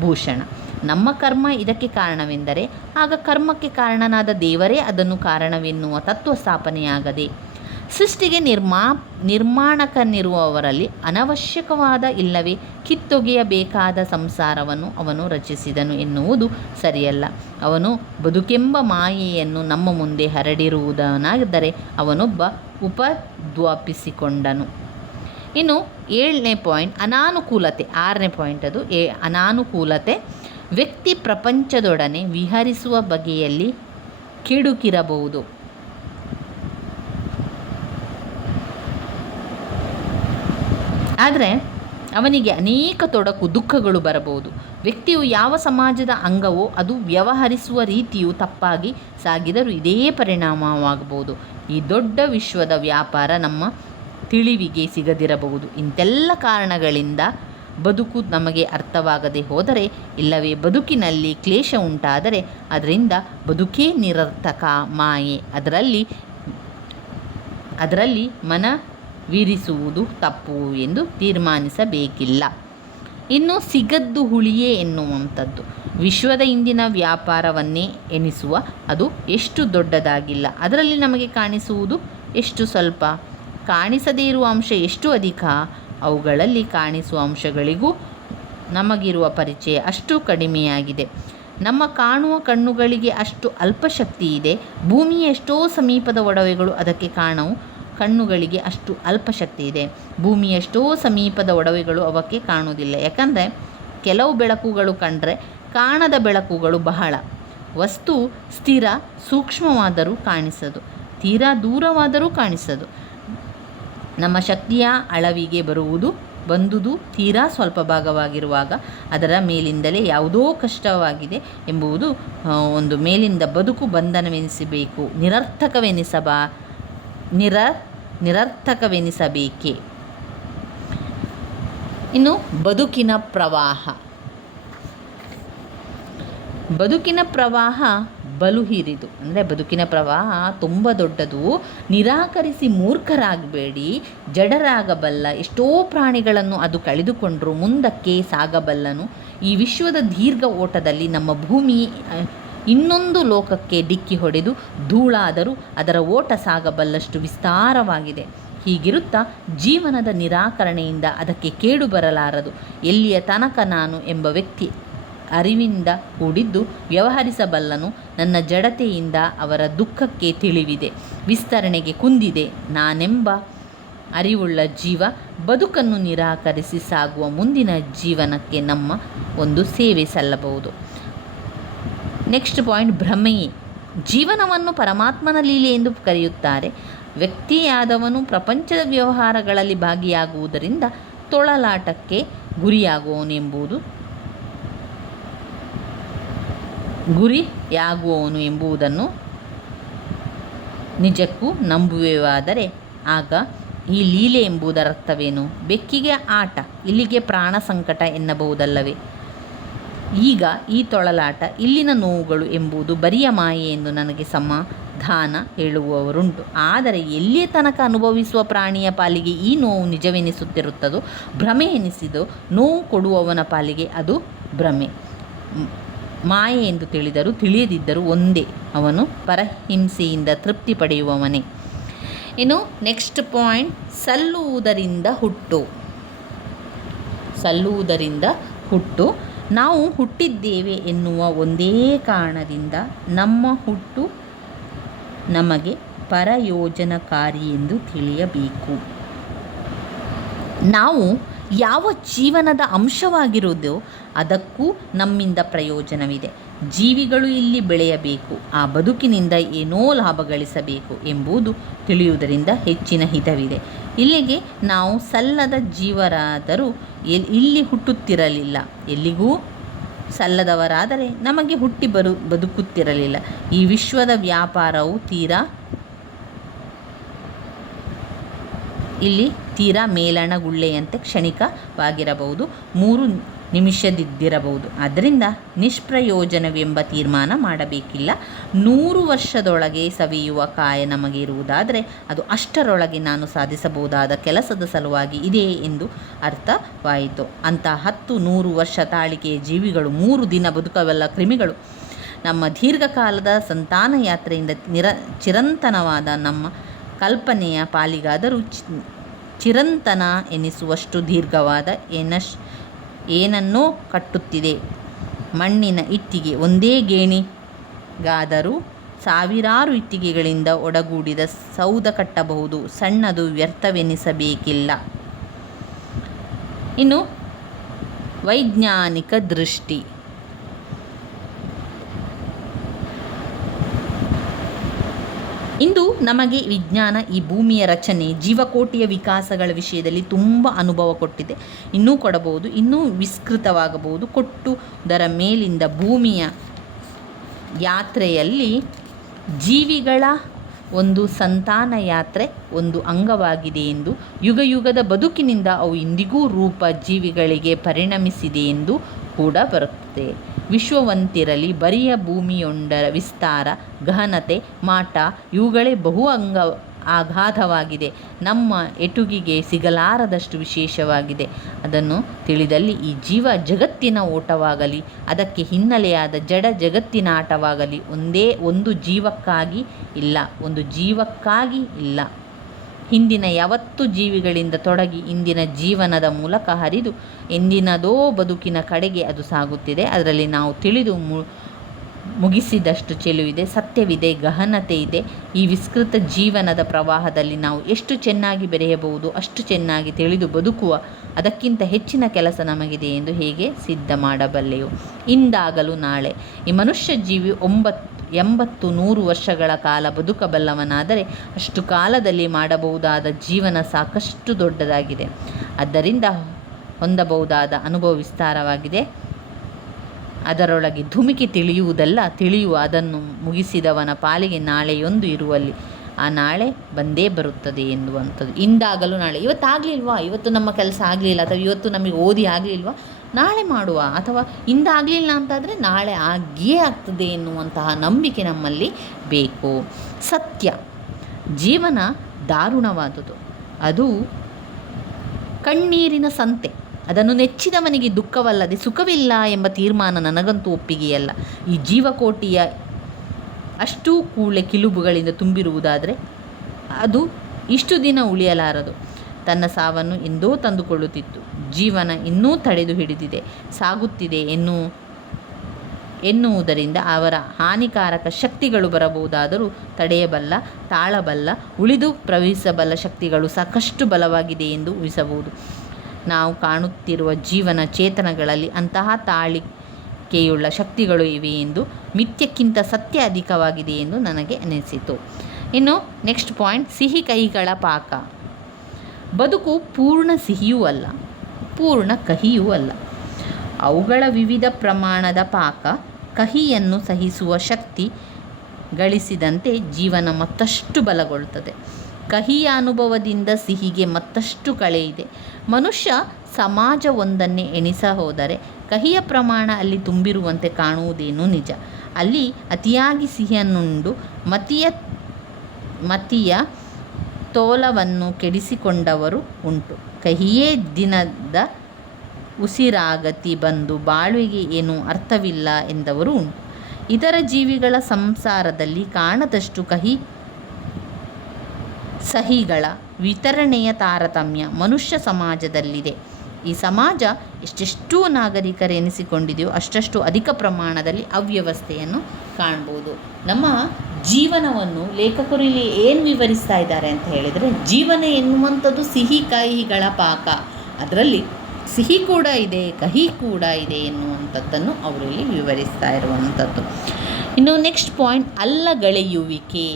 ಭೂಷಣ. ನಮ್ಮ ಕರ್ಮ ಇದಕ್ಕೆ ಕಾರಣವೆಂದರೆ ಆಗ ಕರ್ಮಕ್ಕೆ ಕಾರಣನಾದ ದೇವರೇ ಅದನ್ನು ಕಾರಣವೆನ್ನುವ ತತ್ವ ಸ್ಥಾಪನೆಯಾಗದೆ ಸೃಷ್ಟಿಗೆ ನಿರ್ಮಾಣಕನಿರುವವರಲ್ಲಿ ಅನವಶ್ಯಕವಾದ ಇಲ್ಲವೇ ಕಿತ್ತೊಗೆಯಬೇಕಾದ ಸಂಸಾರವನ್ನು ಅವನು ರಚಿಸಿದನು ಎನ್ನುವುದು ಸರಿಯಲ್ಲ. ಅವನು ಬದುಕೆಂಬ ಮಾಯೆಯನ್ನು ನಮ್ಮ ಮುಂದೆ ಹರಡಿರುವುದನಾದರೆ ಅವನೊಬ್ಬ ಉಪದ್ವಾಪಿಸಿಕೊಂಡನು. ಇನ್ನು 7ನೇ ಪಾಯಿಂಟ್ ಅನಾನುಕೂಲತೆ. 6ನೇ ಪಾಯಿಂಟ್ ಅದು ಅನಾನುಕೂಲತೆ. ವ್ಯಕ್ತಿ ಪ್ರಪಂಚದೊಡನೆ ವಿಹರಿಸುವ ಬಗೆಯಲ್ಲಿ ಕೆಡುಕಿರಬಹುದು. ಆದರೆ ಅವನಿಗೆ ಅನೇಕ ತೊಡಕು ದುಃಖಗಳು ಬರಬಹುದು. ವ್ಯಕ್ತಿಯು ಯಾವ ಸಮಾಜದ ಅಂಗವೋ ಅದು ವ್ಯವಹರಿಸುವ ರೀತಿಯು ತಪ್ಪಾಗಿ ಸಾಗಿದರೂ ಇದೇ ಪರಿಣಾಮವಾಗಬಹುದು. ಈ ದೊಡ್ಡ ವಿಶ್ವದ ವ್ಯಾಪಾರ ನಮ್ಮ ತಿಳಿವಿಗೆ ಸಿಗದಿರಬಹುದು. ಇಂತೆಲ್ಲ ಕಾರಣಗಳಿಂದ ಬದುಕು ನಮಗೆ ಅರ್ಥವಾಗದೆ ಹೋದರೆ, ಇಲ್ಲವೇ ಬದುಕಿನಲ್ಲಿ ಕ್ಲೇಶ ಉಂಟಾದರೆ ಅದರಿಂದ ಬದುಕೇ ನಿರರ್ಥಕ ಮಾಯೆ. ಅದರಲ್ಲಿ ಮನವಿರಿಸುವುದು ತಪ್ಪು ಎಂದು ತೀರ್ಮಾನಿಸಬೇಕಿಲ್ಲ. ಇನ್ನು ಸಿಗದ್ದು ಹುಳಿಯೇ ಎನ್ನುವಂಥದ್ದು. ವಿಶ್ವದ ಇಂದಿನ ವ್ಯಾಪಾರವನ್ನೇ ಎಣಿಸುವ, ಅದು ಎಷ್ಟು ದೊಡ್ಡದಾಗಿಲ್ಲ, ಅದರಲ್ಲಿ ನಮಗೆ ಕಾಣಿಸುವುದು ಎಷ್ಟು ಸ್ವಲ್ಪ, ಕಾಣಿಸದೇ ಇರುವ ಅಂಶ ಎಷ್ಟು ಅಧಿಕ, ಅವುಗಳಲ್ಲಿ ಕಾಣಿಸುವ ಅಂಶಗಳಿಗೂ ನಮಗಿರುವ ಪರಿಚಯ ಅಷ್ಟು ಕಡಿಮೆಯಾಗಿದೆ. ನಮ್ಮ ಕಾಣುವ ಕಣ್ಣುಗಳಿಗೆ ಅಷ್ಟು ಅಲ್ಪಶಕ್ತಿ ಇದೆ. ಭೂಮಿಯ ಎಷ್ಟೋ ಸಮೀಪದ ಒಡವೆಗಳು ಅದಕ್ಕೆ ಕಣ್ಣುಗಳಿಗೆ ಅಷ್ಟು ಅಲ್ಪಶಕ್ತಿ ಇದೆ. ಭೂಮಿಯ ಎಷ್ಟೋ ಸಮೀಪದ ಒಡವೆಗಳು ಅವಕ್ಕೆ ಕಾಣುವುದಿಲ್ಲ. ಯಾಕಂದರೆ ಕೆಲವು ಬೆಳಕುಗಳು ಕಂಡರೆ ಕಾಣದ ಬೆಳಕುಗಳು ಬಹಳ. ವಸ್ತು ಸ್ಥಿರ ಸೂಕ್ಷ್ಮವಾದರೂ ಕಾಣಿಸದು, ತೀರಾ ದೂರವಾದರೂ ಕಾಣಿಸದು. ನಮ್ಮ ಶಕ್ತಿಯ ಅಳವಿಗೆ ಬಂದುದು ತೀರಾ ಸ್ವಲ್ಪ ಭಾಗವಾಗಿರುವಾಗ ಅದರ ಮೇಲಿಂದಲೇ ಯಾವುದೋ ಕಷ್ಟವಾಗಿದೆ ಎಂಬುದು ಒಂದು ಮೇಲಿಂದ ಬದುಕು ಬಂಧನವೆನಿಸಬೇಕು, ನಿರರ್ಥಕವೆನಿಸಬೇಕೇ. ಇನ್ನು ಬದುಕಿನ ಪ್ರವಾಹ ಬಲು ಹಿರಿದು. ಅಂದರೆ ಬದುಕಿನ ಪ್ರವಾಹ ತುಂಬ ದೊಡ್ಡದು. ನಿರಾಕರಿಸಿ ಮೂರ್ಖರಾಗಬೇಡಿ. ಜಡರಾಗಬಲ್ಲ ಎಷ್ಟೋ ಪ್ರಾಣಿಗಳನ್ನು ಅದು ಕಳೆದುಕೊಂಡರೂ ಮುಂದಕ್ಕೆ ಸಾಗಬಲ್ಲನು. ಈ ವಿಶ್ವದ ದೀರ್ಘ ಓಟದಲ್ಲಿ ನಮ್ಮ ಭೂಮಿ ಇನ್ನೊಂದು ಲೋಕಕ್ಕೆ ಡಿಕ್ಕಿ ಹೊಡೆದು ಧೂಳಾದರೂ ಅದರ ಓಟ ಸಾಗಬಲ್ಲಷ್ಟು ವಿಸ್ತಾರವಾಗಿದೆ. ಹೀಗಿರುತ್ತಾ ಜೀವನದ ನಿರಾಕರಣೆಯಿಂದ ಅದಕ್ಕೆ ಕೇಡು ಬರಲಾರದು. ಎಲ್ಲಿಯ ತನಕ ನಾನು ಎಂಬ ವ್ಯಕ್ತಿ ಅರಿವಿಂದ ಕೂಡಿದ್ದು ವ್ಯವಹರಿಸಬಲ್ಲನು. ನನ್ನ ಜಡತೆಯಿಂದ ಅವರ ದುಃಖಕ್ಕೆ ತಿಳಿವಿದೆ, ವಿಸ್ತರಣೆಗೆ ಕುಂದಿದೆ. ನಾನೆಂಬ ಅರಿವುಳ್ಳ ಜೀವ ಬದುಕನ್ನು ನಿರಾಕರಿಸಿ ಸಾಗುವ ಮುಂದಿನ ಜೀವನಕ್ಕೆ ನಮ್ಮ ಒಂದು ಸೇವೆ ಸಲ್ಲಬಹುದು. Next point ಭ್ರಮೆಯೇ. ಜೀವನವನ್ನು ಪರಮಾತ್ಮನ ಲೀಲೆ ಎಂದು ಕರೆಯುತ್ತಾರೆ. ವ್ಯಕ್ತಿಯಾದವನು ಪ್ರಪಂಚದ ವ್ಯವಹಾರಗಳಲ್ಲಿ ಭಾಗಿಯಾಗುವುದರಿಂದ ತೊಳಲಾಟಕ್ಕೆ ಗುರಿಯಾಗುವವನು ಎಂಬುದನ್ನು ನಿಜಕ್ಕೂ ನಂಬುವೆವಾದರೆ ಆಗ ಈ ಲೀಲೆ ಎಂಬುದರ ಅರ್ಥವೇನು? ಬೆಕ್ಕಿಗೆ ಆಟ, ಇಲ್ಲಿಗೆ ಪ್ರಾಣ ಸಂಕಟ ಎನ್ನಬಹುದಲ್ಲವೇ? ಈಗ ಈ ತೊಳಲಾಟ, ಇಲ್ಲಿನ ನೋವುಗಳು ಎಂಬುದು ಬರಿಯ ಮಾಯೆ ಎಂದು ನನಗೆ ಸಮಾಧಾನ ಹೇಳುವವರುಂಟು. ಆದರೆ ಎಲ್ಲಿಯ ತನಕ ಅನುಭವಿಸುವ ಪ್ರಾಣಿಯ ಪಾಲಿಗೆ ಈ ನೋವು ನಿಜವೆನಿಸುತ್ತಿರುತ್ತದೋ, ಭ್ರಮೆ ಎನಿಸಿದೋ, ನೋವು ಕೊಡುವವನ ಪಾಲಿಗೆ ಅದು ಭ್ರಮೆ, ಮಾಯೆ ಎಂದು ತಿಳಿದರೂ ತಿಳಿಯದಿದ್ದರೂ ಒಂದೇ. ಅವನು ಪರಹಿಂಸೆಯಿಂದ ತೃಪ್ತಿ ಪಡೆಯುವವನೇ. ಇನ್ನು ನೆಕ್ಸ್ಟ್ ಪಾಯಿಂಟ್ ಸಲ್ಲುವುದರಿಂದ ಹುಟ್ಟು. ನಾವು ಹುಟ್ಟಿದ್ದೇವೆ ಎನ್ನುವ ಒಂದೇ ಕಾರಣದಿಂದ ನಮ್ಮ ಹುಟ್ಟು ನಮಗೆ ಪ್ರಯೋಜನಕಾರಿ ಎಂದು ತಿಳಿಯಬೇಕು. ನಾವು ಯಾವ ಜೀವನದ ಅಂಶವಾಗಿರುವುದೋ ಅದಕ್ಕೂ ನಮ್ಮಿಂದ ಪ್ರಯೋಜನವಿದೆ. ಜೀವಿಗಳು ಇಲ್ಲಿ ಬೆಳೆಯಬೇಕು, ಆ ಬದುಕಿನಿಂದ ಏನೋ ಲಾಭ ಗಳಿಸಬೇಕು ಎಂಬುದು ತಿಳಿಯುವುದರಿಂದ ಹೆಚ್ಚಿನ ಹಿತವಿದೆ. ಇಲ್ಲಿಗೆ ನಾವು ಸಲ್ಲದ ಜೀವರಾದರೂ ಇಲ್ಲಿ ಹುಟ್ಟುತ್ತಿರಲಿಲ್ಲ, ಎಲ್ಲಿಗೂ ಸಲ್ಲದವರಾದರೆ ನಮಗೆ ಹುಟ್ಟಿ ಬದುಕುತ್ತಿರಲಿಲ್ಲ. ಈ ವಿಶ್ವದ ವ್ಯಾಪಾರವು ತೀರಾ ಮೇಲಣಗುಳ್ಳೆಯಂತೆ ಕ್ಷಣಿಕವಾಗಿರಬಹುದು, 3 ನಿಮಿಷದಿದ್ದಿರಬಹುದು. ಆದ್ದರಿಂದ ನಿಷ್ಪ್ರಯೋಜನವೆಂಬ ತೀರ್ಮಾನ ಮಾಡಬೇಕಿಲ್ಲ. 100 ವರ್ಷದೊಳಗೆ ಸವಿಯುವ ಕಾಯ ನಮಗೆ ಇರುವುದಾದರೆ ಅದು ಅಷ್ಟರೊಳಗೆ ನಾನು ಸಾಧಿಸಬಹುದಾದ ಕೆಲಸದ ಸಲುವಾಗಿ ಇದೆ ಎಂದು ಅರ್ಥವಾಯಿತು. ಅಂತಹ 10-100 ವರ್ಷ ತಾಳಿಕೆಯ ಜೀವಿಗಳು, 3 ದಿನ ಬದುಕಬಲ್ಲ ಕ್ರಿಮಿಗಳು, ನಮ್ಮ ದೀರ್ಘಕಾಲದ ಸಂತಾನ ಯಾತ್ರೆಯಿಂದ ಚಿರಂತನವಾದ ನಮ್ಮ ಕಲ್ಪನೆಯ ಪಾಲಿಗಾದರೂ ಚಿರಂತನ ಎನಿಸುವಷ್ಟು ದೀರ್ಘವಾದ ಏನನ್ನೋ ಕಟ್ಟುತ್ತಿದೆ. ಮಣ್ಣಿನ ಇಟ್ಟಿಗೆ ಒಂದೇ ಗೇಣಿಗಾದರೂ ಸಾವಿರಾರು ಇಟ್ಟಿಗೆಗಳಿಂದ ಒಡಗೂಡಿದ ಸೌಧ ಕಟ್ಟಬಹುದು. ಸಣ್ಣದು ವ್ಯರ್ಥವೆನಿಸಬೇಕಿಲ್ಲ. ಇನ್ನು ವೈಜ್ಞಾನಿಕ ದೃಷ್ಟಿ. ಇಂದು ನಮಗೆ ವಿಜ್ಞಾನ ಈ ಭೂಮಿಯ ರಚನೆ, ಜೀವಕೋಟಿಯ ವಿಕಾಸಗಳ ವಿಷಯದಲ್ಲಿ ತುಂಬ ಅನುಭವ ಕೊಟ್ಟಿದೆ. ಇನ್ನೂ ಕೊಡಬಹುದು, ಇನ್ನೂ ವಿಸ್ತೃತವಾಗಬಹುದು. ಕೊಟ್ಟುದರ ಮೇಲಿಂದ ಭೂಮಿಯ ಯಾತ್ರೆಯಲ್ಲಿ ಜೀವಿಗಳ ಒಂದು ಸಂತಾನ ಯಾತ್ರೆ ಒಂದು ಅಂಗವಾಗಿದೆ ಎಂದು, ಯುಗಯುಗದ ಬದುಕಿನಿಂದ ಅವು ಇಂದಿಗೂ ರೂಪ ಜೀವಿಗಳಿಗೆ ಪರಿಣಮಿಸಿದೆ ಎಂದು ಕೂಡ ಬರುತ್ತದೆ. ವಿಶ್ವವಂತಿರಲಿ ಬರಿಯ ಭೂಮಿಯೊಂದರ ವಿಸ್ತಾರ, ಗಹನತೆ, ಮಾಟ ಇವುಗಳೇ ಬಹು ಅಗಾಧವಾಗಿದೆ. ನಮ್ಮ ಎಟುಕಿಗೆ ಸಿಗಲಾರದಷ್ಟು ವಿಶೇಷವಾಗಿದೆ. ಅದನ್ನು ತಿಳಿದಲ್ಲಿ ಈ ಜೀವ ಜಗತ್ತಿನ ಓಟವಾಗಲಿ, ಅದಕ್ಕೆ ಹಿನ್ನೆಲೆಯಾದ ಜಡ ಜಗತ್ತಿನ ಆಟವಾಗಲಿ ಒಂದು ಜೀವಕ್ಕಾಗಿ ಇಲ್ಲ. ಹಿಂದಿನ ಯಾವತ್ತು ಜೀವಿಗಳಿಂದ ತೊಡಗಿ ಇಂದಿನ ಜೀವನದ ಮೂಲಕ ಹರಿದು ಎಂದಿನದೋ ಬದುಕಿನ ಕಡೆಗೆ ಅದು ಸಾಗುತ್ತಿದೆ. ಅದರಲ್ಲಿ ನಾವು ತಿಳಿದು ಮುಗಿಸಿದಷ್ಟು ಚೆಲುವಿದೆ, ಸತ್ಯವಿದೆ, ಗಹನತೆ ಇದೆ. ಈ ವಿಸ್ತೃತ ಜೀವನದ ಪ್ರವಾಹದಲ್ಲಿ ನಾವು ಎಷ್ಟು ಚೆನ್ನಾಗಿ ಬೆರೆಯಬಹುದು, ಅಷ್ಟು ಚೆನ್ನಾಗಿ ತಿಳಿದು ಬದುಕುವ ಅದಕ್ಕಿಂತ ಹೆಚ್ಚಿನ ಕೆಲಸ ನಮಗಿದೆ ಎಂದು ಹೇಗೆ ಸಿದ್ಧ ಮಾಡಬಲ್ಲೆಯೋ. ಇಂದಾಗಲೂ ನಾಳೆ ಈ ಮನುಷ್ಯ ಜೀವಿ 80-100 ವರ್ಷಗಳ ಕಾಲ ಬದುಕಬಲ್ಲವನಾದರೆ ಅಷ್ಟು ಕಾಲದಲ್ಲಿ ಮಾಡಬಹುದಾದ ಜೀವನ ಸಾಕಷ್ಟು ದೊಡ್ಡದಾಗಿದೆ. ಆದ್ದರಿಂದ ಹೊಂದಬಹುದಾದ ಅನುಭವ ವಿಸ್ತಾರವಾಗಿದೆ. ಅದರೊಳಗೆ ಧುಮುಕಿ ತಿಳಿಯುವ ಅದನ್ನು ಮುಗಿಸಿದವನ ಪಾಲಿಗೆ ನಾಳೆಯೊಂದು ಇರುವಲ್ಲಿ ಆ ನಾಳೆ ಬಂದೇ ಬರುತ್ತದೆ ಎನ್ನುವಂಥದ್ದು. ಇಂದಾಗಲೂ ನಾಳೆ. ಇವತ್ತಾಗಲಿಲ್ವಾ, ಇವತ್ತು ನಮ್ಮ ಕೆಲಸ ಆಗಲಿಲ್ಲ, ಅಥವಾ ಇವತ್ತು ನಮಗೆ ಓದಿ ಆಗಲಿಲ್ವಾ, ನಾಳೆ ಮಾಡುವ, ಅಥವಾ ಇಂದಾಗಲಿಲ್ಲ ಅಂತಾದರೆ ನಾಳೆ ಆಗಿಯೇ ಆಗ್ತದೆ ಎನ್ನುವಂತಹ ನಂಬಿಕೆ ನಮ್ಮಲ್ಲಿ ಬೇಕು. ಸತ್ಯ. ಜೀವನ ದಾರುಣವಾದುದು. ಅದು ಕಣ್ಣೀರಿನ ಸಂತೆ. ಅದನ್ನು ನೆಚ್ಚಿದವನಿಗೆ ದುಃಖವಲ್ಲದೆ ಸುಖವಿಲ್ಲ ಎಂಬ ತೀರ್ಮಾನ ನನಗಂತೂ ಒಪ್ಪಿಗೆಯಲ್ಲ. ಈ ಜೀವಕೋಟಿಯ ಅಷ್ಟೂ ಕೂಳೆ ಕಿಲುಬುಗಳಿಂದ ತುಂಬಿರುವುದಾದರೆ ಅದು ಇಷ್ಟು ದಿನ ಉಳಿಯಲಾರದು. ತನ್ನ ಸಾವನ್ನು ಎಂದೋ ತಂದುಕೊಳ್ಳುತ್ತಿತ್ತು. ಜೀವನ ಇನ್ನೂ ತಡೆದು ಹಿಡಿದಿದೆ, ಸಾಗುತ್ತಿದೆ ಎನ್ನುವುದರಿಂದ ಅವರ ಹಾನಿಕಾರಕ ಶಕ್ತಿಗಳು ಬರಬಹುದಾದರೂ ತಡೆಯಬಲ್ಲ, ತಾಳಬಲ್ಲ, ಉಳಿದು ಪ್ರವಹಿಸಬಲ್ಲ ಶಕ್ತಿಗಳು ಸಾಕಷ್ಟು ಬಲವಾಗಿದೆ ಎಂದು ಊಹಿಸಬಹುದು. ನಾವು ಕಾಣುತ್ತಿರುವ ಜೀವನ ಚೇತನಗಳಲ್ಲಿ ಅಂತಹ ತಾಳಿಕೆಯುಳ್ಳ ಶಕ್ತಿಗಳು ಇವೆ ಎಂದು, ಮಿಥ್ಯಕ್ಕಿಂತ ಸತ್ಯ ಅಧಿಕವಾಗಿದೆ ಎಂದು ನನಗೆ ಅನಿಸಿತು. ಇನ್ನು ನೆಕ್ಸ್ಟ್ ಪಾಯಿಂಟ್, ಸಿಹಿ ಕಹಿಗಳ ಪಾಕ. ಬದುಕು ಪೂರ್ಣ ಸಿಹಿಯೂ ಅಲ್ಲ, ಪೂರ್ಣ ಕಹಿಯೂ ಅಲ್ಲ. ಅವುಗಳ ವಿವಿಧ ಪ್ರಮಾಣದ ಪಾಕ. ಕಹಿಯನ್ನು ಸಹಿಸುವ ಶಕ್ತಿ ಗಳಿಸಿದಂತೆ ಜೀವನ ಮತ್ತಷ್ಟು ಬಲಗೊಳ್ಳುತ್ತದೆ. ಕಹಿಯ ಅನುಭವದಿಂದ ಸಿಹಿಗೆ ಮತ್ತಷ್ಟು ಕಳೆ ಇದೆ. ಮನುಷ್ಯ ಸಮಾಜವೊಂದನ್ನೇ ಎಣಿಸ ಹೋದರೆ ಕಹಿಯ ಪ್ರಮಾಣ ಅಲ್ಲಿ ತುಂಬಿರುವಂತೆ ಕಾಣುವುದೇನೂ ನಿಜ. ಅಲ್ಲಿ ಅತಿಯಾಗಿ ಸಿಹಿಯನ್ನುಂಡು ಮತಿಯ ತೋಲವನ್ನು ಕೆಡಿಸಿಕೊಂಡವರು ಉಂಟು. ಕಹಿಯೇ ದಿನದ ಉಸಿರಾಗತಿ ಬಂದು ಬಾಳುವಿಗೆ ಏನೂ ಅರ್ಥವಿಲ್ಲ ಎಂದವರು ಉಂಟು. ಇತರ ಜೀವಿಗಳ ಸಂಸಾರದಲ್ಲಿ ಕಾಣದಷ್ಟು ಕಹಿ ಸಹಿಗಳ ವಿತರಣೆಯ ತಾರತಮ್ಯ ಮನುಷ್ಯ ಸಮಾಜದಲ್ಲಿದೆ. ಈ ಸಮಾಜ ಎಷ್ಟೆಷ್ಟು ನಾಗರಿಕರೆನಿಸಿಕೊಂಡಿದೆಯೋ ಅಷ್ಟಷ್ಟು ಅಧಿಕ ಪ್ರಮಾಣದಲ್ಲಿ ಅವ್ಯವಸ್ಥೆಯನ್ನು ಕಾಣ್ಬೋದು. ನಮ್ಮ ಜೀವನವನ್ನು ಲೇಖಕರು ಇಲ್ಲಿ ಏನು ವಿವರಿಸ್ತಾ ಇದ್ದಾರೆ ಅಂತ ಹೇಳಿದರೆ, ಜೀವನ ಎನ್ನುವಂಥದ್ದು ಸಿಹಿ ಕಹಿಗಳ ಪಾಕ. ಅದರಲ್ಲಿ ಸಿಹಿ ಕೂಡ ಇದೆ, ಕಹಿ ಕೂಡ ಇದೆ ಎನ್ನುವಂಥದ್ದನ್ನು ಅವರು ಇಲ್ಲಿ ವಿವರಿಸ್ತಾ ಇರುವಂಥದ್ದು. ಇನ್ನು ನೆಕ್ಸ್ಟ್ ಪಾಯಿಂಟ್, ಅಲ್ಲಗಳೆಯುವಿಕೆ.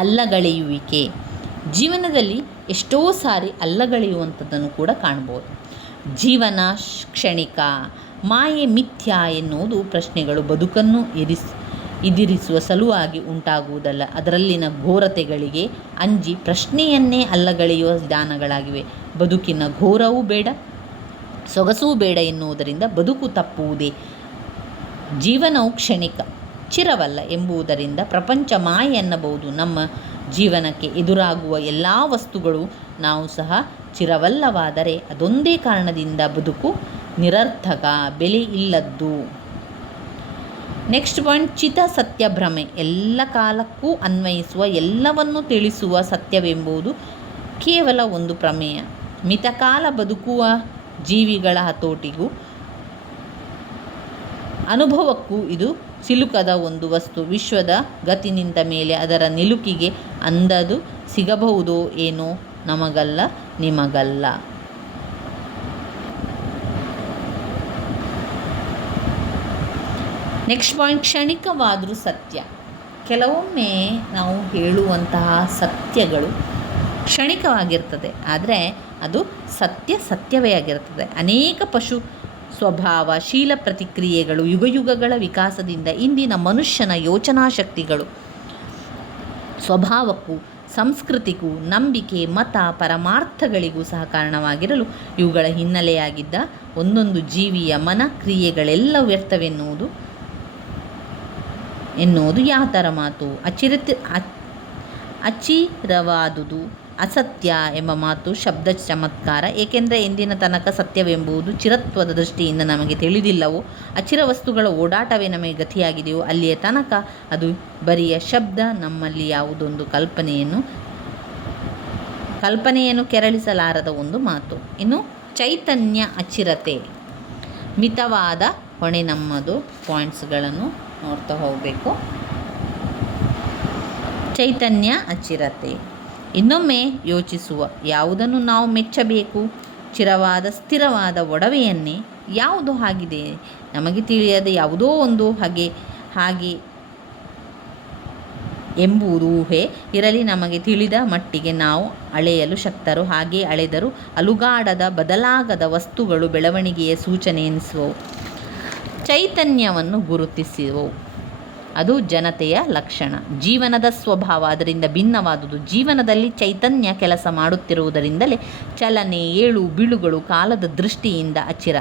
ಅಲ್ಲಗಳೆಯುವಿಕೆ. ಜೀವನದಲ್ಲಿ ಎಷ್ಟೋ ಸಾರಿ ಅಲ್ಲಗಳೆಯುವಂಥದ್ದನ್ನು ಕೂಡ ಕಾಣ್ಬೋದು. ಜೀವನ ಕ್ಷಣಿಕ, ಮಾಯೆ ಮಿಥ್ಯ ಎನ್ನುವುದು ಪ್ರಶ್ನೆಗಳು ಬದುಕನ್ನು ಇದಿರಿಸುವ ಸಲುವಾಗಿ ಉಂಟಾಗುವುದಲ್ಲ, ಅದರಲ್ಲಿನ ಘೋರತೆಗಳಿಗೆ ಅಂಜಿ ಪ್ರಶ್ನೆಯನ್ನೇ ಅಲ್ಲಗಳೆಯುವ ವಿಧಾನಗಳಾಗಿವೆ. ಬದುಕಿನ ಘೋರವೂ ಬೇಡ, ಸೊಗಸೂ ಬೇಡ ಎನ್ನುವುದರಿಂದ ಬದುಕು ತಪ್ಪುವುದೇ. ಜೀವನವು ಕ್ಷಣಿಕ, ಚಿರವಲ್ಲ ಎಂಬುದರಿಂದ ಪ್ರಪಂಚ ಮಾಯೆ ಎನ್ನಬಹುದು. ನಮ್ಮ ಜೀವನಕ್ಕೆ ಎದುರಾಗುವ ಎಲ್ಲ ವಸ್ತುಗಳು ನಾವು ಸಹ ಚಿರವಲ್ಲವಾದರೆ ಅದೊಂದೇ ಕಾರಣದಿಂದ ಬದುಕು ನಿರರ್ಥಕ, ಬೆಲೆ ಇಲ್ಲದ್ದು. ನೆಕ್ಸ್ಟ್ ಪಾಯಿಂಟ್ ಚಿತ ಸತ್ಯ ಭ್ರಮೆ. ಎಲ್ಲ ಕಾಲಕ್ಕೂ ಅನ್ವಯಿಸುವ, ಎಲ್ಲವನ್ನು ತಿಳಿಸುವ ಸತ್ಯವೆಂಬುದು ಕೇವಲ ಒಂದು ಪ್ರಮೇಯ. ಮಿತಕಾಲ ಬದುಕುವ ಜೀವಿಗಳ ಹತೋಟಿಗೂ ಅನುಭವಕ್ಕೂ ಇದು ಸಿಲುಕದ ಒಂದು ವಸ್ತು. ವಿಶ್ವದ ಗತಿ ನಿಂತ ಮೇಲೆ ಅದರ ನಿಲುಕಿಗೆ ಅಂದದು ಸಿಗಬಹುದೋ ಏನೋ, ನಮಗಲ್ಲ ನಿಮಗಲ್ಲ. ನೆಕ್ಸ್ಟ್ ಪಾಯಿಂಟ್ ಕ್ಷಣಿಕವಾದರೂ ಸತ್ಯ. ಕೆಲವೊಮ್ಮೆ ನಾವು ಹೇಳುವಂತಹ ಸತ್ಯಗಳು ಕ್ಷಣಿಕವಾಗಿರ್ತದೆ, ಆದರೆ ಅದು ಸತ್ಯವೇ ಆಗಿರ್ತದೆ. ಅನೇಕ ಪಶು ಸ್ವಭಾವ, ಶೀಲ ಪ್ರತಿಕ್ರಿಯೆಗಳು ಯುಗಯುಗಗಳ ವಿಕಾಸದಿಂದ ಇಂದಿನ ಮನುಷ್ಯನ ಯೋಚನಾ ಶಕ್ತಿಗಳು, ಸ್ವಭಾವಕ್ಕೂ ಸಂಸ್ಕೃತಿಗೂ ನಂಬಿಕೆ, ಮತ, ಪರಮಾರ್ಥಗಳಿಗೂ ಸಹ ಕಾರಣವಾಗಿರಲು ಇವುಗಳ ಹಿನ್ನೆಲೆಯಾಗಿದ್ದ ಒಂದೊಂದು ಜೀವಿಯ ಮನ ಕ್ರಿಯೆಗಳೆಲ್ಲ ವ್ಯರ್ಥವೆನ್ನುವುದು ಯಾವ ಥರ ಮಾತು. ಅಚಿರವಾದುದು ಅಸತ್ಯ ಎಂಬ ಮಾತು ಶಬ್ದ ಚಮತ್ಕಾರ. ಏಕೆಂದರೆ ಎಂದಿನ ತನಕ ಸತ್ಯವೆಂಬುದು ಚಿರತ್ವದ ದೃಷ್ಟಿಯಿಂದ ನಮಗೆ ತಿಳಿದಿಲ್ಲವೋ, ಅಚಿರ ವಸ್ತುಗಳ ಓಡಾಟವೇ ನಮಗೆ ಗತಿಯಾಗಿದೆಯೋ, ಅಲ್ಲಿಯ ತನಕ ಅದು ಬರಿಯ ಶಬ್ದ. ನಮ್ಮಲ್ಲಿ ಯಾವುದೊಂದು ಕಲ್ಪನೆಯನ್ನು ಕೆರಳಿಸಲಾರದ ಒಂದು ಮಾತು. ಇನ್ನು ಚೈತನ್ಯ ಅಚಿರತೆ, ಮಿತವಾದ ಹೊಣೆ ನಮ್ಮದು. ಪಾಯಿಂಟ್ಸ್ಗಳನ್ನು ನೋಡ್ತಾ ಹೋಗಬೇಕು. ಚೈತನ್ಯ ಅಚಿರತೆ. ಇನ್ನೊಮ್ಮೆ ಯೋಚಿಸುವ, ಯಾವುದನ್ನು ನಾವು ಮೆಚ್ಚಬೇಕು? ಚಿರವಾದ ಸ್ಥಿರವಾದ ಒಡವೆಯನ್ನೇ? ಯಾವುದು ಆಗಿದೆ ನಮಗೆ ತಿಳಿಯದ ಯಾವುದೋ ಒಂದು ಹಾಗೆ ಎಂಬುದು ಊಹೆ ಇರಲಿ. ನಮಗೆ ತಿಳಿದ ಮಟ್ಟಿಗೆ ನಾವು ಅಳೆಯಲು ಶಕ್ತರು. ಹಾಗೆ ಅಳೆದರೂ ಅಲುಗಾಡದ ಬದಲಾಗದ ವಸ್ತುಗಳು ಬೆಳವಣಿಗೆಯ ಸೂಚನೆ ಎನಿಸುವವು, ಚೈತನ್ಯವನ್ನು ಗುರುತಿಸುವವು. ಅದು ಜನತೆಯ ಲಕ್ಷಣ, ಜೀವನದ ಸ್ವಭಾವ ಅದರಿಂದ ಭಿನ್ನವಾದುದು. ಜೀವನದಲ್ಲಿ ಚೈತನ್ಯ ಕೆಲಸ ಮಾಡುತ್ತಿರುವುದರಿಂದಲೇ ಚಲನೆ, ಏಳು ಬೀಳುಗಳು ಕಾಲದ ದೃಷ್ಟಿಯಿಂದ ಅಚಿರ.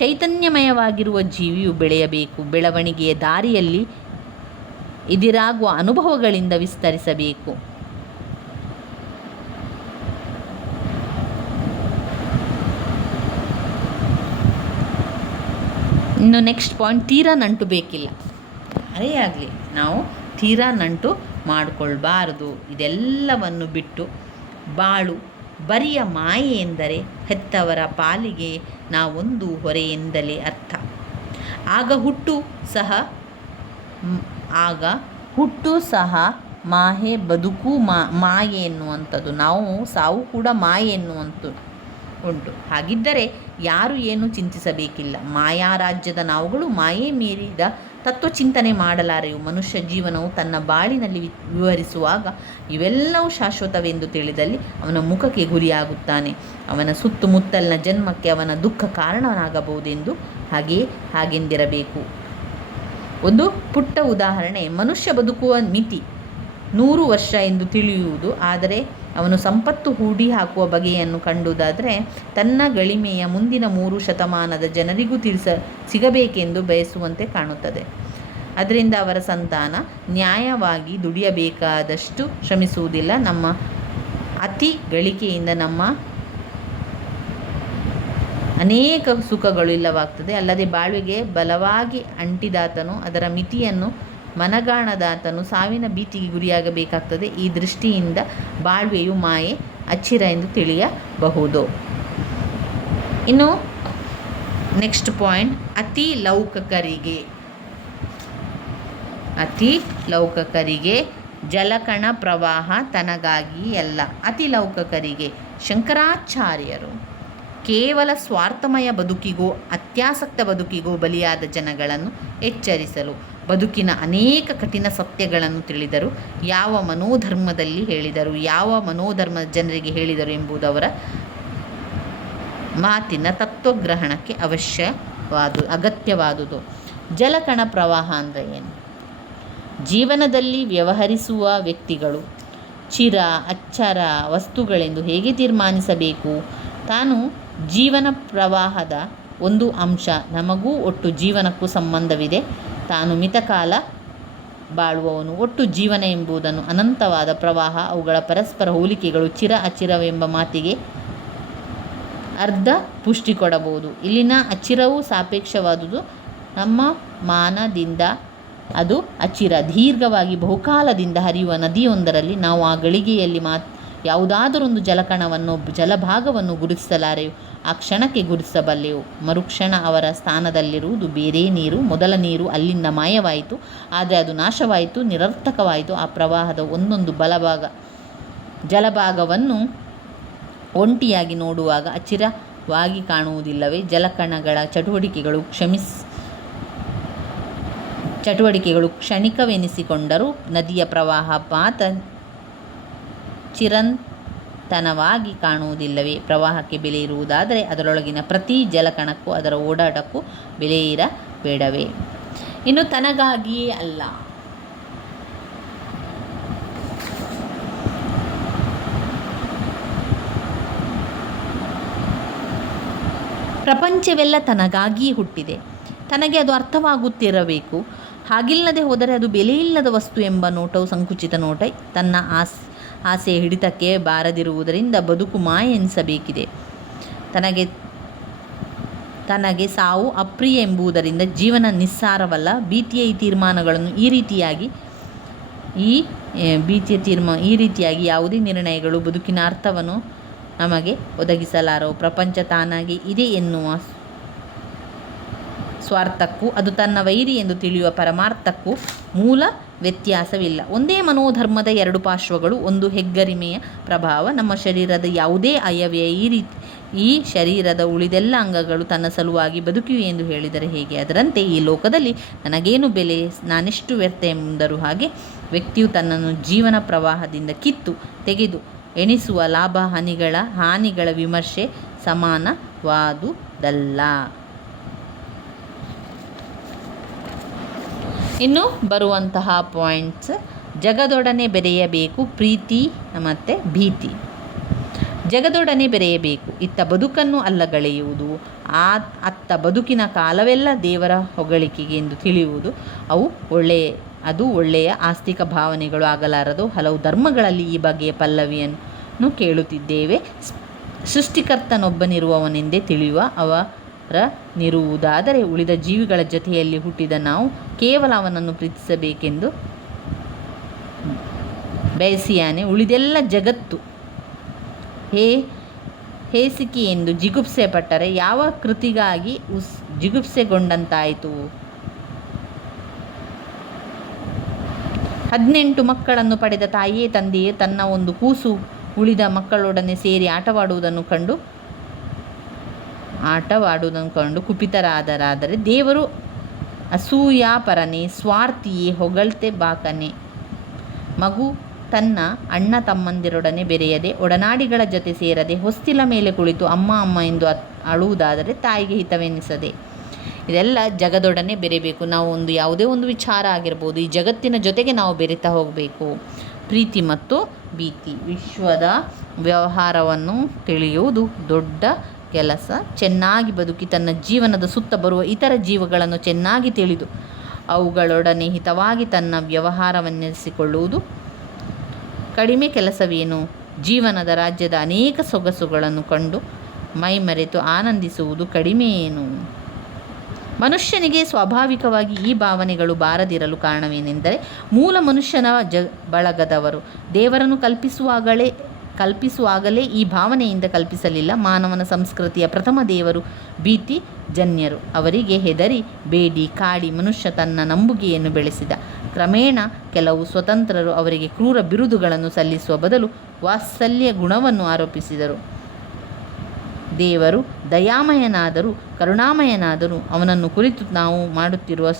ಚೈತನ್ಯಮಯವಾಗಿರುವ ಜೀವಿಯು ಬೆಳೆಯಬೇಕು, ಬೆಳವಣಿಗೆಯ ದಾರಿಯಲ್ಲಿ ಎದುರಾಗುವ ಅನುಭವಗಳಿಂದ ವಿಸ್ತರಿಸಬೇಕು. ಇನ್ನು ನೆಕ್ಸ್ಟ್ ಪಾಯಿಂಟ್, ತೀರಾ ನಂಟು ಬೇಕಿಲ್ಲ. ಅದೇ ಆಗಲಿ, ನಾವು ತೀರಾ ನಂಟು ಮಾಡಿಕೊಳ್ಬಾರದು. ಇದೆಲ್ಲವನ್ನು ಬಿಟ್ಟು ಬಾಳು ಬರಿಯ ಮಾಯೆ ಎಂದರೆ ಹೆತ್ತವರ ಪಾಲಿಗೆ ನಾವೊಂದು ಹೊರೆ ಎಂದಲೇ ಅರ್ಥ. ಆಗ ಹುಟ್ಟು ಸಹ ಮಾಯೆ, ಬದುಕು ಮಾಯೆ ಎನ್ನುವಂಥದ್ದು. ನಾವು ಸಾವು ಕೂಡ ಮಾಯೆ ಎನ್ನುವಂಥದ್ದು ಉಂಟು. ಹಾಗಿದ್ದರೆ ಯಾರು ಏನು ಚಿಂತಿಸಬೇಕಿಲ್ಲ. ಮಾಯಾ ರಾಜ್ಯದ ನಾವುಗಳು ಮಾಯೆ ಮೀರಿದ ತತ್ವಚಿಂತನೆ ಮಾಡಲಾರೆವು. ಮನುಷ್ಯ ಜೀವನವು ತನ್ನ ಬಾಳಿನಲ್ಲಿ ವಿವರಿಸುವಾಗ ಇವೆಲ್ಲವೂ ಶಾಶ್ವತವೆಂದು ತಿಳಿದಲ್ಲಿ ಅವನ ಮುಖಕ್ಕೆ ಗುರಿಯಾಗುತ್ತಾನೆ. ಅವನ ಸುತ್ತಮುತ್ತಲಿನ ಜನ್ಮಕ್ಕೆ ಅವನ ದುಃಖ ಕಾರಣನಾಗಬಹುದೆಂದು ಹಾಗೆಂದಿರಬೇಕು. ಒಂದು ಪುಟ್ಟ ಉದಾಹರಣೆ, ಮನುಷ್ಯ ಬದುಕುವ ಮಿತಿ 100 ವರ್ಷ ಎಂದು ತಿಳಿಯುವುದು. ಆದರೆ ಅವನು ಸಂಪತ್ತು ಹೂಡಿ ಹಾಕುವ ಬಗೆಯನ್ನು ಕಂಡುದಾದರೆ ತನ್ನ ಗಳಿಮೆಯ ಮುಂದಿನ 3 ಶತಮಾನದ ಜನರಿಗೂ ಸಿಗಬೇಕೆಂದು ಬಯಸುವಂತೆ ಕಾಣುತ್ತದೆ. ಅದರಿಂದ ಅವರ ಸಂತಾನ ನ್ಯಾಯವಾಗಿ ದುಡಿಯಬೇಕಾದಷ್ಟು ಶ್ರಮಿಸುವುದಿಲ್ಲ. ನಮ್ಮ ಅತಿ ಗಳಿಕೆಯಿಂದ ನಮ್ಮ ಅನೇಕ ಸುಖಗಳು ಇಲ್ಲವಾಗ್ತದೆ. ಅಲ್ಲದೆ ಬಾಳ್ವೆಗೆ ಬಲವಾಗಿ ಅಂಟಿದಾತನು, ಅದರ ಮಿತಿಯನ್ನು ಮನಗಾಣದಾತನು ಸಾವಿನ ಭೀತಿಗೆ ಗುರಿಯಾಗಬೇಕಾಗ್ತದೆ. ಈ ದೃಷ್ಟಿಯಿಂದ ಬಾಳ್ವೆಯು ಮಾಯೆ, ಅಚಿರ ಎಂದು ತಿಳಿಯಬಹುದು. ಇನ್ನು ನೆಕ್ಸ್ಟ್ ಪಾಯಿಂಟ್, ಅತಿ ಲೌಕಿಕರಿಗೆ ಜಲಕಣ ಪ್ರವಾಹ ತನಗಾಗಿ ಅಲ್ಲ. ಅತಿ ಲೌಕಿಕರಿಗೆ ಶಂಕರಾಚಾರ್ಯರು ಕೇವಲ ಸ್ವಾರ್ಥಮಯ ಬದುಕಿಗೋ ಅತ್ಯಾಸಕ್ತ ಬದುಕಿಗೋ ಬಲಿಯಾದ ಜನಗಳನ್ನು ಎಚ್ಚರಿಸಲು ಬದುಕಿನ ಅನೇಕ ಕಠಿಣ ಸತ್ಯಗಳನ್ನು ತಿಳಿದರು. ಯಾವ ಮನೋಧರ್ಮದಲ್ಲಿ ಹೇಳಿದರು, ಯಾವ ಮನೋಧರ್ಮದ ಜನರಿಗೆ ಹೇಳಿದರು ಎಂಬುದು ಅವರ ಮಾತಿನ ತತ್ವಗ್ರಹಣಕ್ಕೆ ಅಗತ್ಯವಾದುದು. ಜಲಕಣ ಪ್ರವಾಹ ಅಂದರೆ ಏನು? ಜೀವನದಲ್ಲಿ ವ್ಯವಹರಿಸುವ ವ್ಯಕ್ತಿಗಳು ಚಿರ ಅಚ್ಚರ ವಸ್ತುಗಳೆಂದು ಹೇಗೆ ತೀರ್ಮಾನಿಸಬೇಕು? ತಾನು ಜೀವನ ಪ್ರವಾಹದ ಒಂದು ಅಂಶ, ನಮಗೂ ಒಟ್ಟು ಜೀವನಕ್ಕೂ ಸಂಬಂಧವಿದೆ. ತಾನು ಮಿತಕಾಲ ಬಾಳುವವನು. ಒಟ್ಟು ಜೀವನ ಎಂಬುದನ್ನು ಅನಂತವಾದ ಪ್ರವಾಹ, ಅವುಗಳ ಪರಸ್ಪರ ಹೋಲಿಕೆಗಳು ಚಿರ ಅಚಿರವೆಂಬ ಮಾತಿಗೆ ಅರ್ಧ ಪುಷ್ಟಿ ಕೊಡಬಹುದು. ಇಲ್ಲಿನ ಅಚಿರವು ಸಾಪೇಕ್ಷವಾದುದು. ನಮ್ಮ ಮಾನದಿಂದ ಅದು ಅಚಿರ ದೀರ್ಘವಾಗಿ ಬಹುಕಾಲದಿಂದ ಹರಿಯುವ ನದಿಯೊಂದರಲ್ಲಿ ನಾವು ಆ ಗಳಿಗೆಯಲ್ಲಿ ಯಾವುದಾದರೊಂದು ಜಲಕಣವನ್ನು ಜಲಭಾಗವನ್ನು ಗುರುತಿಸಲಾರೆವು. ಆ ಕ್ಷಣಕ್ಕೆ ಗುರುತಿಸಬಲ್ಲೆವು. ಮರುಕ್ಷಣ ಅವರ ಸ್ಥಾನದಲ್ಲಿರುವುದು ಬೇರೆ ನೀರು. ಮೊದಲ ನೀರು ಅಲ್ಲಿಂದ ಮಾಯವಾಯಿತು, ಆದರೆ ಅದು ನಾಶವಾಯಿತು, ನಿರರ್ಥಕವಾಯಿತು. ಆ ಪ್ರವಾಹದ ಒಂದೊಂದು ಜಲಭಾಗವನ್ನು ಒಂಟಿಯಾಗಿ ನೋಡುವಾಗ ಅಚಿರವಾಗಿ ಕಾಣುವುದಿಲ್ಲವೇ? ಜಲಕಣಗಳ ಚಟುವಟಿಕೆಗಳು ಕ್ಷಣಿಕವೆನಿಸಿಕೊಂಡರೂ ನದಿಯ ಪ್ರವಾಹ ಪಾತ ಚಿರಂತನವಾಗಿ ಕಾಣುವುದಿಲ್ಲವೇ? ಪ್ರವಾಹಕ್ಕೆ ಬೆಲೆ ಇರುವುದಾದರೆ ಅದರೊಳಗಿನ ಪ್ರತಿ ಜಲಕಣಕ್ಕೂ ಅದರ ಓಡಾಟಕ್ಕೂ ಬೆಲೆ ಇರಬೇಡವೇ? ಇನ್ನು ತನಗಾಗಿಯೇ ಅಲ್ಲ, ಪ್ರಪಂಚವೆಲ್ಲ ತನಗಾಗಿಯೇ ಹುಟ್ಟಿದೆ. ತನಗೆ ಅದು ಅರ್ಥವಾಗುತ್ತಿರಬೇಕು. ಹಾಗಿಲ್ಲದೆ ಹೋದರೆ ಅದು ಬೆಲೆಯಿಲ್ಲದ ವಸ್ತು ಎಂಬ ನೋಟವು ಸಂಕುಚಿತ ನೋಟ. ತನ್ನ ಆಸೆಯ ಹಿಡಿತಕ್ಕೆ ಬಾರದಿರುವುದರಿಂದ ಬದುಕು ಮಾಯ ಎನಿಸಬೇಕಿದೆ. ತನಗೆ ಸಾವು ಅಪ್ರಿಯ ಎಂಬುದರಿಂದ ಜೀವನ ನಿಸ್ಸಾರವಲ್ಲ. ಭೀತಿಯ ತೀರ್ಮಾನಗಳನ್ನು ಈ ರೀತಿಯಾಗಿ ಯಾವುದೇ ನಿರ್ಣಯಗಳು ಬದುಕಿನ ಅರ್ಥವನ್ನು ನಮಗೆ ಒದಗಿಸಲಾರವು. ಪ್ರಪಂಚ ತಾನಾಗಿ ಇದೆ ಎನ್ನುವ ಸ್ವಾರ್ಥಕ್ಕೂ ಅದು ತನ್ನ ವೈರಿ ಎಂದು ತಿಳಿಯುವ ಪರಮಾರ್ಥಕ್ಕೂ ಮೂಲ ವ್ಯತ್ಯಾಸವಿಲ್ಲ. ಒಂದೇ ಮನೋಧರ್ಮದ ಎರಡು ಪಾರ್ಶ್ವಗಳು, ಒಂದು ಹೆಗ್ಗರಿಮೆಯ ಪ್ರಭಾವ. ನಮ್ಮ ಶರೀರದ ಯಾವುದೇ ಅವಯವೇ ಈ ಶರೀರದ ಉಳಿದೆಲ್ಲ ಅಂಗಗಳು ತನ್ನ ಸಲುವಾಗಿ ಬದುಕಿವೆ ಎಂದು ಹೇಳಿದರೆ ಹೇಗೆ? ಅದರಂತೆ ಈ ಲೋಕದಲ್ಲಿ ನನಗೇನು ಬೆಲೆ, ನಾನೆಷ್ಟು ವ್ಯರ್ಥ ಎಂಬುದರ ಹಾಗೆ ವ್ಯಕ್ತಿಯು ತನ್ನನ್ನು ಜೀವನ ಪ್ರವಾಹದಿಂದ ಕಿತ್ತು ತೆಗೆದು ಎಣಿಸುವ ಲಾಭ ಹಾನಿಗಳ ವಿಮರ್ಶೆ ಸಮಾನವಾದುದಲ್ಲ. ಇನ್ನು ಬರುವಂತಹ ಪಾಯಿಂಟ್ಸ್: ಜಗದೊಡನೆ ಬೆರೆಯಬೇಕು, ಪ್ರೀತಿ ಮತ್ತು ಭೀತಿ. ಜಗದೊಡನೆ ಬೆರೆಯಬೇಕು. ಇತ್ತ ಬದುಕನ್ನು ಅಲ್ಲಗಳೆಯುವುದು, ಅತ್ತ ಬದುಕಿನ ಕಾಲವೆಲ್ಲ ದೇವರ ಹೊಗಳಿಕೆಗೆ ಎಂದು ತಿಳಿಯುವುದು. ಅದು ಒಳ್ಳೆಯ ಆಸ್ತಿಕ ಭಾವನೆಗಳು ಆಗಲಾರದು. ಹಲವು ಧರ್ಮಗಳಲ್ಲಿ ಈ ಬಗೆಯ ಪಲ್ಲವಿಯನ್ನು ಕೇಳುತ್ತಿದ್ದೇವೆ. ಸೃಷ್ಟಿಕರ್ತನೊಬ್ಬನಿರುವವನೆಂದೇ ತಿಳಿಯುವ ಅವರನಿರುವುದಾದರೆ ಉಳಿದ ಜೀವಿಗಳ ಜೊತೆಯಲ್ಲಿ ಹುಟ್ಟಿದ ನಾವು ಕೇವಲ ಅವನನ್ನು ಪ್ರೀತಿಸಬೇಕೆಂದು ಬಯಸಿಯಾನೆ ಉಳಿದೆಲ್ಲ ಜಗತ್ತು ಹೇಸಿಕೆ ಎಂದು ಜಿಗುಪ್ಸೆ ಪಟ್ಟರೆ ಯಾವ ಕೃತಿಗಾಗಿ ಜಿಗುಪ್ಸೆಗೊಂಡಂತಾಯಿತು? 18 ಮಕ್ಕಳನ್ನು ಪಡೆದ ತಾಯಿಯೇ ತಂದೆಯೇ ತನ್ನ ಒಂದು ಕೂಸು ಉಳಿದ ಮಕ್ಕಳೊಡನೆ ಸೇರಿ ಆಟವಾಡುವುದನ್ನು ಕಂಡು ಕುಪಿತರಾದರಾದರೆ ದೇವರು ಅಸೂಯಾಪರನೇ, ಸ್ವಾರ್ಥಿಯೇ, ಹೊಗಳ್ತೆ ಬಾಕನೇ. ಮಗು ತನ್ನ ಅಣ್ಣ ತಮ್ಮಂದಿರೊಡನೆ ಬೆರೆಯದೆ, ಒಡನಾಡಿಗಳ ಜೊತೆ ಸೇರದೆ, ಹೊಸ್ತಿಲ ಮೇಲೆ ಕುಳಿತು ಅಮ್ಮ ಅಮ್ಮ ಎಂದು ಅಳುವುದಾದರೆ ತಾಯಿಗೆ ಹಿತವೆನಿಸದೆ. ಇದೆಲ್ಲ ಜಗದೊಡನೆ ಬೆರೆಯಬೇಕು. ನಾವು ಯಾವುದೇ ಒಂದು ವಿಚಾರ ಆಗಿರ್ಬೋದು, ಈ ಜಗತ್ತಿನ ಜೊತೆಗೆ ನಾವು ಬೆರೆತಾ ಹೋಗಬೇಕು. ಪ್ರೀತಿ ಮತ್ತು ಭೀತಿ. ವಿಶ್ವದ ವ್ಯವಹಾರವನ್ನು ತಿಳಿಯುವುದು ದೊಡ್ಡ ಕೆಲಸ. ಚೆನ್ನಾಗಿ ಬದುಕಿ ತನ್ನ ಜೀವನದ ಸುತ್ತ ಬರುವ ಇತರ ಜೀವಗಳನ್ನು ಚೆನ್ನಾಗಿ ತಿಳಿದು ಅವುಗಳೊಡನೆ ಹಿತವಾಗಿ ತನ್ನ ವ್ಯವಹಾರವನ್ನೆಸಿಕೊಳ್ಳುವುದು ಕಡಿಮೆ ಕೆಲಸವೇನು? ಜೀವನದ ರಾಜ್ಯದ ಅನೇಕ ಸೊಗಸುಗಳನ್ನು ಕಂಡು ಮೈಮರೆತು ಆನಂದಿಸುವುದು ಕಡಿಮೆಯೇನು? ಮನುಷ್ಯನಿಗೆ ಸ್ವಾಭಾವಿಕವಾಗಿ ಈ ಭಾವನೆಗಳು ಬಾರದಿರಲು ಕಾರಣವೇನೆಂದರೆ, ಮೂಲ ಮನುಷ್ಯನ ಬಳಗದವರು ದೇವರನ್ನು ಕಲ್ಪಿಸುವಾಗಲೇ ಈ ಭಾವನೆಯಿಂದ ಕಲ್ಪಿಸಲಿಲ್ಲ. ಮಾನವನ ಸಂಸ್ಕೃತಿಯ ಪ್ರಥಮ ದೇವರು ಭೀತಿ ಜನ್ಯರು. ಅವರಿಗೆ ಹೆದರಿ ಬೇಡಿ ಕಾಡಿ ಮನುಷ್ಯ ತನ್ನ ನಂಬುಗೆಯನ್ನು ಬೆಳೆಸಿದ. ಕ್ರಮೇಣ ಕೆಲವು ಸ್ವತಂತ್ರರು ಅವರಿಗೆ ಕ್ರೂರ ಬಿರುದುಗಳನ್ನು ಸಲ್ಲಿಸುವ ಬದಲು ವಾತ್ಸಲ್ಯ ಗುಣವನ್ನು ಆರೋಪಿಸಿದರು. ದೇವರು ದಯಾಮಯನಾದರೂ ಕರುಣಾಮಯನಾದರೂ ಅವನನ್ನು ಕುರಿತು ನಾವು ಮಾಡುತ್ತಿರುವ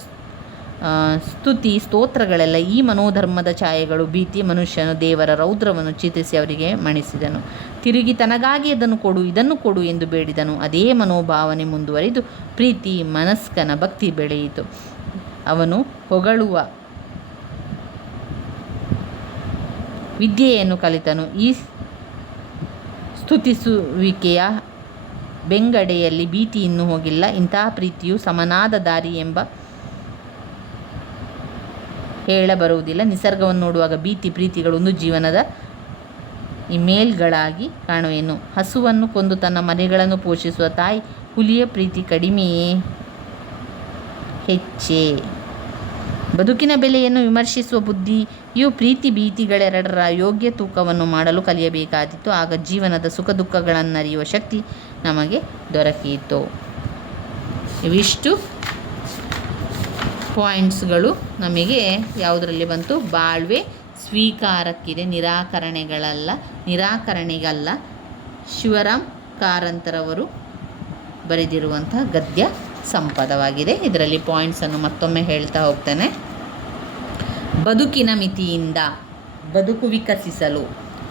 ಸ್ತುತಿ ಸ್ತೋತ್ರಗಳೆಲ್ಲ ಈ ಮನೋಧರ್ಮದ ಛಾಯೆಗಳು. ಭೀತಿ ಮನುಷ್ಯನು ದೇವರ ರೌದ್ರವನ್ನು ಚಿತ್ರಿಸಿ ಅವರಿಗೆ ಮಣಿಸಿದನು. ತಿರುಗಿ ತನಗಾಗಿ ಇದನ್ನು ಕೊಡು ಎಂದು ಬೇಡಿದನು. ಅದೇ ಮನೋಭಾವನೆ ಮುಂದುವರಿದು ಪ್ರೀತಿ ಮನಸ್ಕನ ಭಕ್ತಿ ಬೆಳೆಯಿತು. ಅವನು ಹೊಗಳುವ ವಿದ್ಯೆಯನ್ನು ಕಲಿತನು. ಈ ಸ್ತುತಿಸುವಿಕೆಯ ಬೆಂಗಡೆಯಲ್ಲಿ ಭೀತಿ ಇನ್ನೂ ಹೋಗಿಲ್ಲ. ಇಂತಹ ಪ್ರೀತಿಯು ಸಮನಾದ ದಾರಿ ಎಂಬ ಹೇಳಬರುವುದಿಲ್ಲ. ನಿಸರ್ಗವನ್ನು ನೋಡುವಾಗ ಪ್ರೀತಿಗಳು ಒಂದು ಜೀವನದ ಇಮೇಲ್ಗಳಾಗಿ ಕಾಣುವೆನು. ಹಸುವನ್ನು ಕೊಂದು ತನ್ನ ಮರಿಗಳನ್ನು ಪೋಷಿಸುವ ತಾಯಿ ಹುಲಿಯ ಪ್ರೀತಿ ಕಡಿಮೆಯೇ ಹೆಚ್ಚೇ? ಬದುಕಿನ ಬೆಲೆಯನ್ನು ವಿಮರ್ಶಿಸುವ ಬುದ್ಧಿಯು ಪ್ರೀತಿ ಭೀತಿಗಳೆರಡರ ಯೋಗ್ಯ ತೂಕವನ್ನು ಮಾಡಲು ಕಲಿಯಬೇಕಾದಿತ್ತು. ಆಗ ಜೀವನದ ಸುಖ ದುಃಖಗಳನ್ನರಿಯುವ ಶಕ್ತಿ ನಮಗೆ ದೊರಕಿತು. ಇವಿಷ್ಟು ಪಾಯಿಂಟ್ಸ್ಗಳು ನಮಗೆ ಯಾವುದರಲ್ಲಿ ಬಂತು? ಬಾಳ್ವೆ ಸ್ವೀಕಾರಕ್ಕಿದೆ, ನಿರಾಕರಣೆಗಲ್ಲ. ಶಿವರಾಮ್ ಕಾರಂತರವರು ಬರೆದಿರುವಂತಹ ಗದ್ಯ ಸಂಪದವಾಗಿದೆ. ಇದರಲ್ಲಿ ಪಾಯಿಂಟ್ಸನ್ನು ಮತ್ತೊಮ್ಮೆ ಹೇಳ್ತಾ ಹೋಗ್ತೇನೆ. ಬದುಕಿನ ಮಿತಿಯಿಂದ ಬದುಕು ವಿಕಸಿಸಲು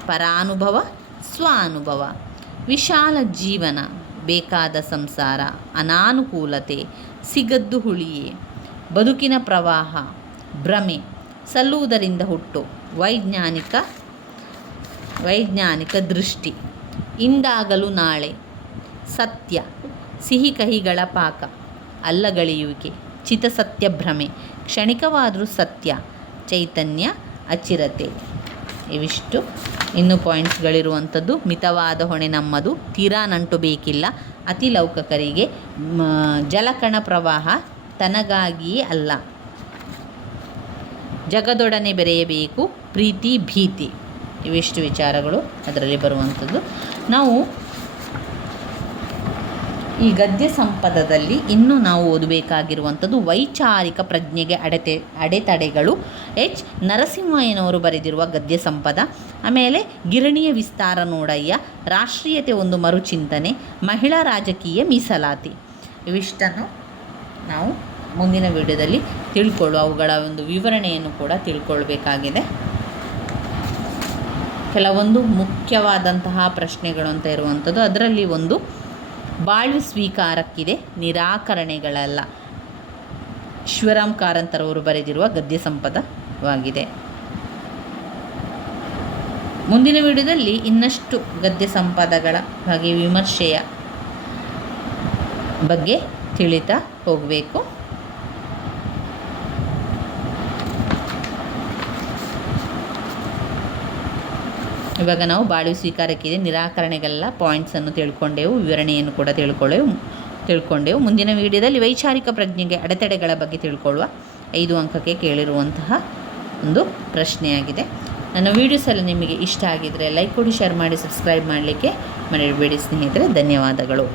ಪರಾನುಭವ, ಸ್ವಾನುಭವ, ವಿಶಾಲ ಜೀವನ, ಬೇಕಾದ ಸಂಸಾರ, ಅನಾನುಕೂಲತೆ, ಸಿಗದ್ದು ಹುಳಿಯೇ, ಬದುಕಿನ ಪ್ರವಾಹ, ಭ್ರಮೆ, ಸಲ್ಲುವುದರಿಂದ ಹುಟ್ಟು, ವೈಜ್ಞಾನಿಕ ದೃಷ್ಟಿ, ಇಂದಾಗಲು ನಾಳೆ, ಸತ್ಯ, ಸಿಹಿ ಕಹಿಗಳ ಪಾಕ, ಅಲ್ಲಗಳೆಯುವಿಕೆ, ಚಿತಸತ್ಯ ಭ್ರಮೆ, ಕ್ಷಣಿಕವಾದರೂ ಸತ್ಯ, ಚೈತನ್ಯ, ಅಚಿರತೆ. ಇವಿಷ್ಟು ಇನ್ನೂ ಪಾಯಿಂಟ್ಸ್ಗಳಿರುವಂಥದ್ದು. ಮಿತವಾದ ಹೊಣೆ ನಮ್ಮದು, ತೀರಾ ನಂಟು ಬೇಕಿಲ್ಲ, ಅತಿ ಲೌಕಕರಿಗೆ, ಜಲಕಣ ಪ್ರವಾಹ ತನಗಾಗಿಯೇ ಅಲ್ಲ, ಜಗದೊಡನೆ ಬೆರೆಯಬೇಕು, ಪ್ರೀತಿ ಭೀತಿ. ಇವಿಷ್ಟು ವಿಚಾರಗಳು ಅದರಲ್ಲಿ ಬರುವಂಥದ್ದು. ನಾವು ಈ ಗದ್ಯ ಸಂಪದದಲ್ಲಿ ಇನ್ನೂ ನಾವು ಓದಬೇಕಾಗಿರುವಂಥದ್ದು ವೈಚಾರಿಕ ಪ್ರಜ್ಞೆಗೆ ಅಡೆತಡೆಗಳು, ಎಚ್ ನರಸಿಂಹಯ್ಯನವರು ಬರೆದಿರುವ ಗದ್ಯ ಸಂಪದ. ಆಮೇಲೆ ಗಿರಣಿಯ ವಿಸ್ತಾರ ನೋಡಯ್ಯ, ರಾಷ್ಟ್ರೀಯತೆ ಒಂದು ಮರುಚಿಂತನೆ, ಮಹಿಳಾ ರಾಜಕೀಯ ಮೀಸಲಾತಿ. ಇವಿಷ್ಟನ್ನು ನಾವು ಮುಂದಿನ ವಿಡಿಯೋದಲ್ಲಿ ಅವುಗಳ ಒಂದು ವಿವರಣೆಯನ್ನು ಕೂಡ ತಿಳ್ಕೊಳ್ಬೇಕಾಗಿದೆ. ಕೆಲವೊಂದು ಮುಖ್ಯವಾದಂತಹ ಪ್ರಶ್ನೆಗಳು ಅಂತ ಇರುವಂಥದ್ದು. ಅದರಲ್ಲಿ ಒಂದು ಬಾಳ್ವೆ ಸ್ವೀಕಾರಕ್ಕಿದೆ, ನಿರಾಕರಣೆಗಳಲ್ಲ. ಶಿವರಾಮ್ ಕಾರಂತರವರು ಬರೆದಿರುವ ಗದ್ಯ ಸಂಪದವಾಗಿದೆ. ಮುಂದಿನ ವಿಡಿಯೋದಲ್ಲಿ ಇನ್ನಷ್ಟು ಗದ್ಯ ಸಂಪದಗಳ ಹಾಗೆ ವಿಮರ್ಶೆಯ ಬಗ್ಗೆ ತಿಳಿತಾ ಹೋಗಬೇಕು. ಇವಾಗ ನಾವು ಬಾಳ್ವೆ ಸ್ವೀಕಾರಕ್ಕಿದೆ, ನಿರಾಕರಣೆಗಲ್ಲ ಪಾಯಿಂಟ್ಸನ್ನು ತಿಳ್ಕೊಂಡೆವು, ವಿವರಣೆಯನ್ನು ಕೂಡ ತಿಳ್ಕೊಂಡೆವು. ಮುಂದಿನ ವಿಡಿಯೋದಲ್ಲಿ ವೈಚಾರಿಕ ಪ್ರಜ್ಞೆಗೆ ಅಡೆತಡೆಗಳ ಬಗ್ಗೆ ತಿಳ್ಕೊಳ್ಳುವ 5 ಅಂಕಕ್ಕೆ ಕೇಳಿರುವಂತಹ ಒಂದು ಪ್ರಶ್ನೆಯಾಗಿದೆ. ನನ್ನ ವೀಡಿಯೋಸ್ ಎಲ್ಲ ನಿಮಗೆ ಇಷ್ಟ ಆಗಿದ್ದರೆ ಲೈಕ್ ಕೊಡಿ, ಶೇರ್ ಮಾಡಿ, ಸಬ್ಸ್ಕ್ರೈಬ್ ಮಾಡಲಿಕ್ಕೆ ಮರೆಯಬೇಡಿ ಸ್ನೇಹಿತರೆ. ಧನ್ಯವಾದಗಳು.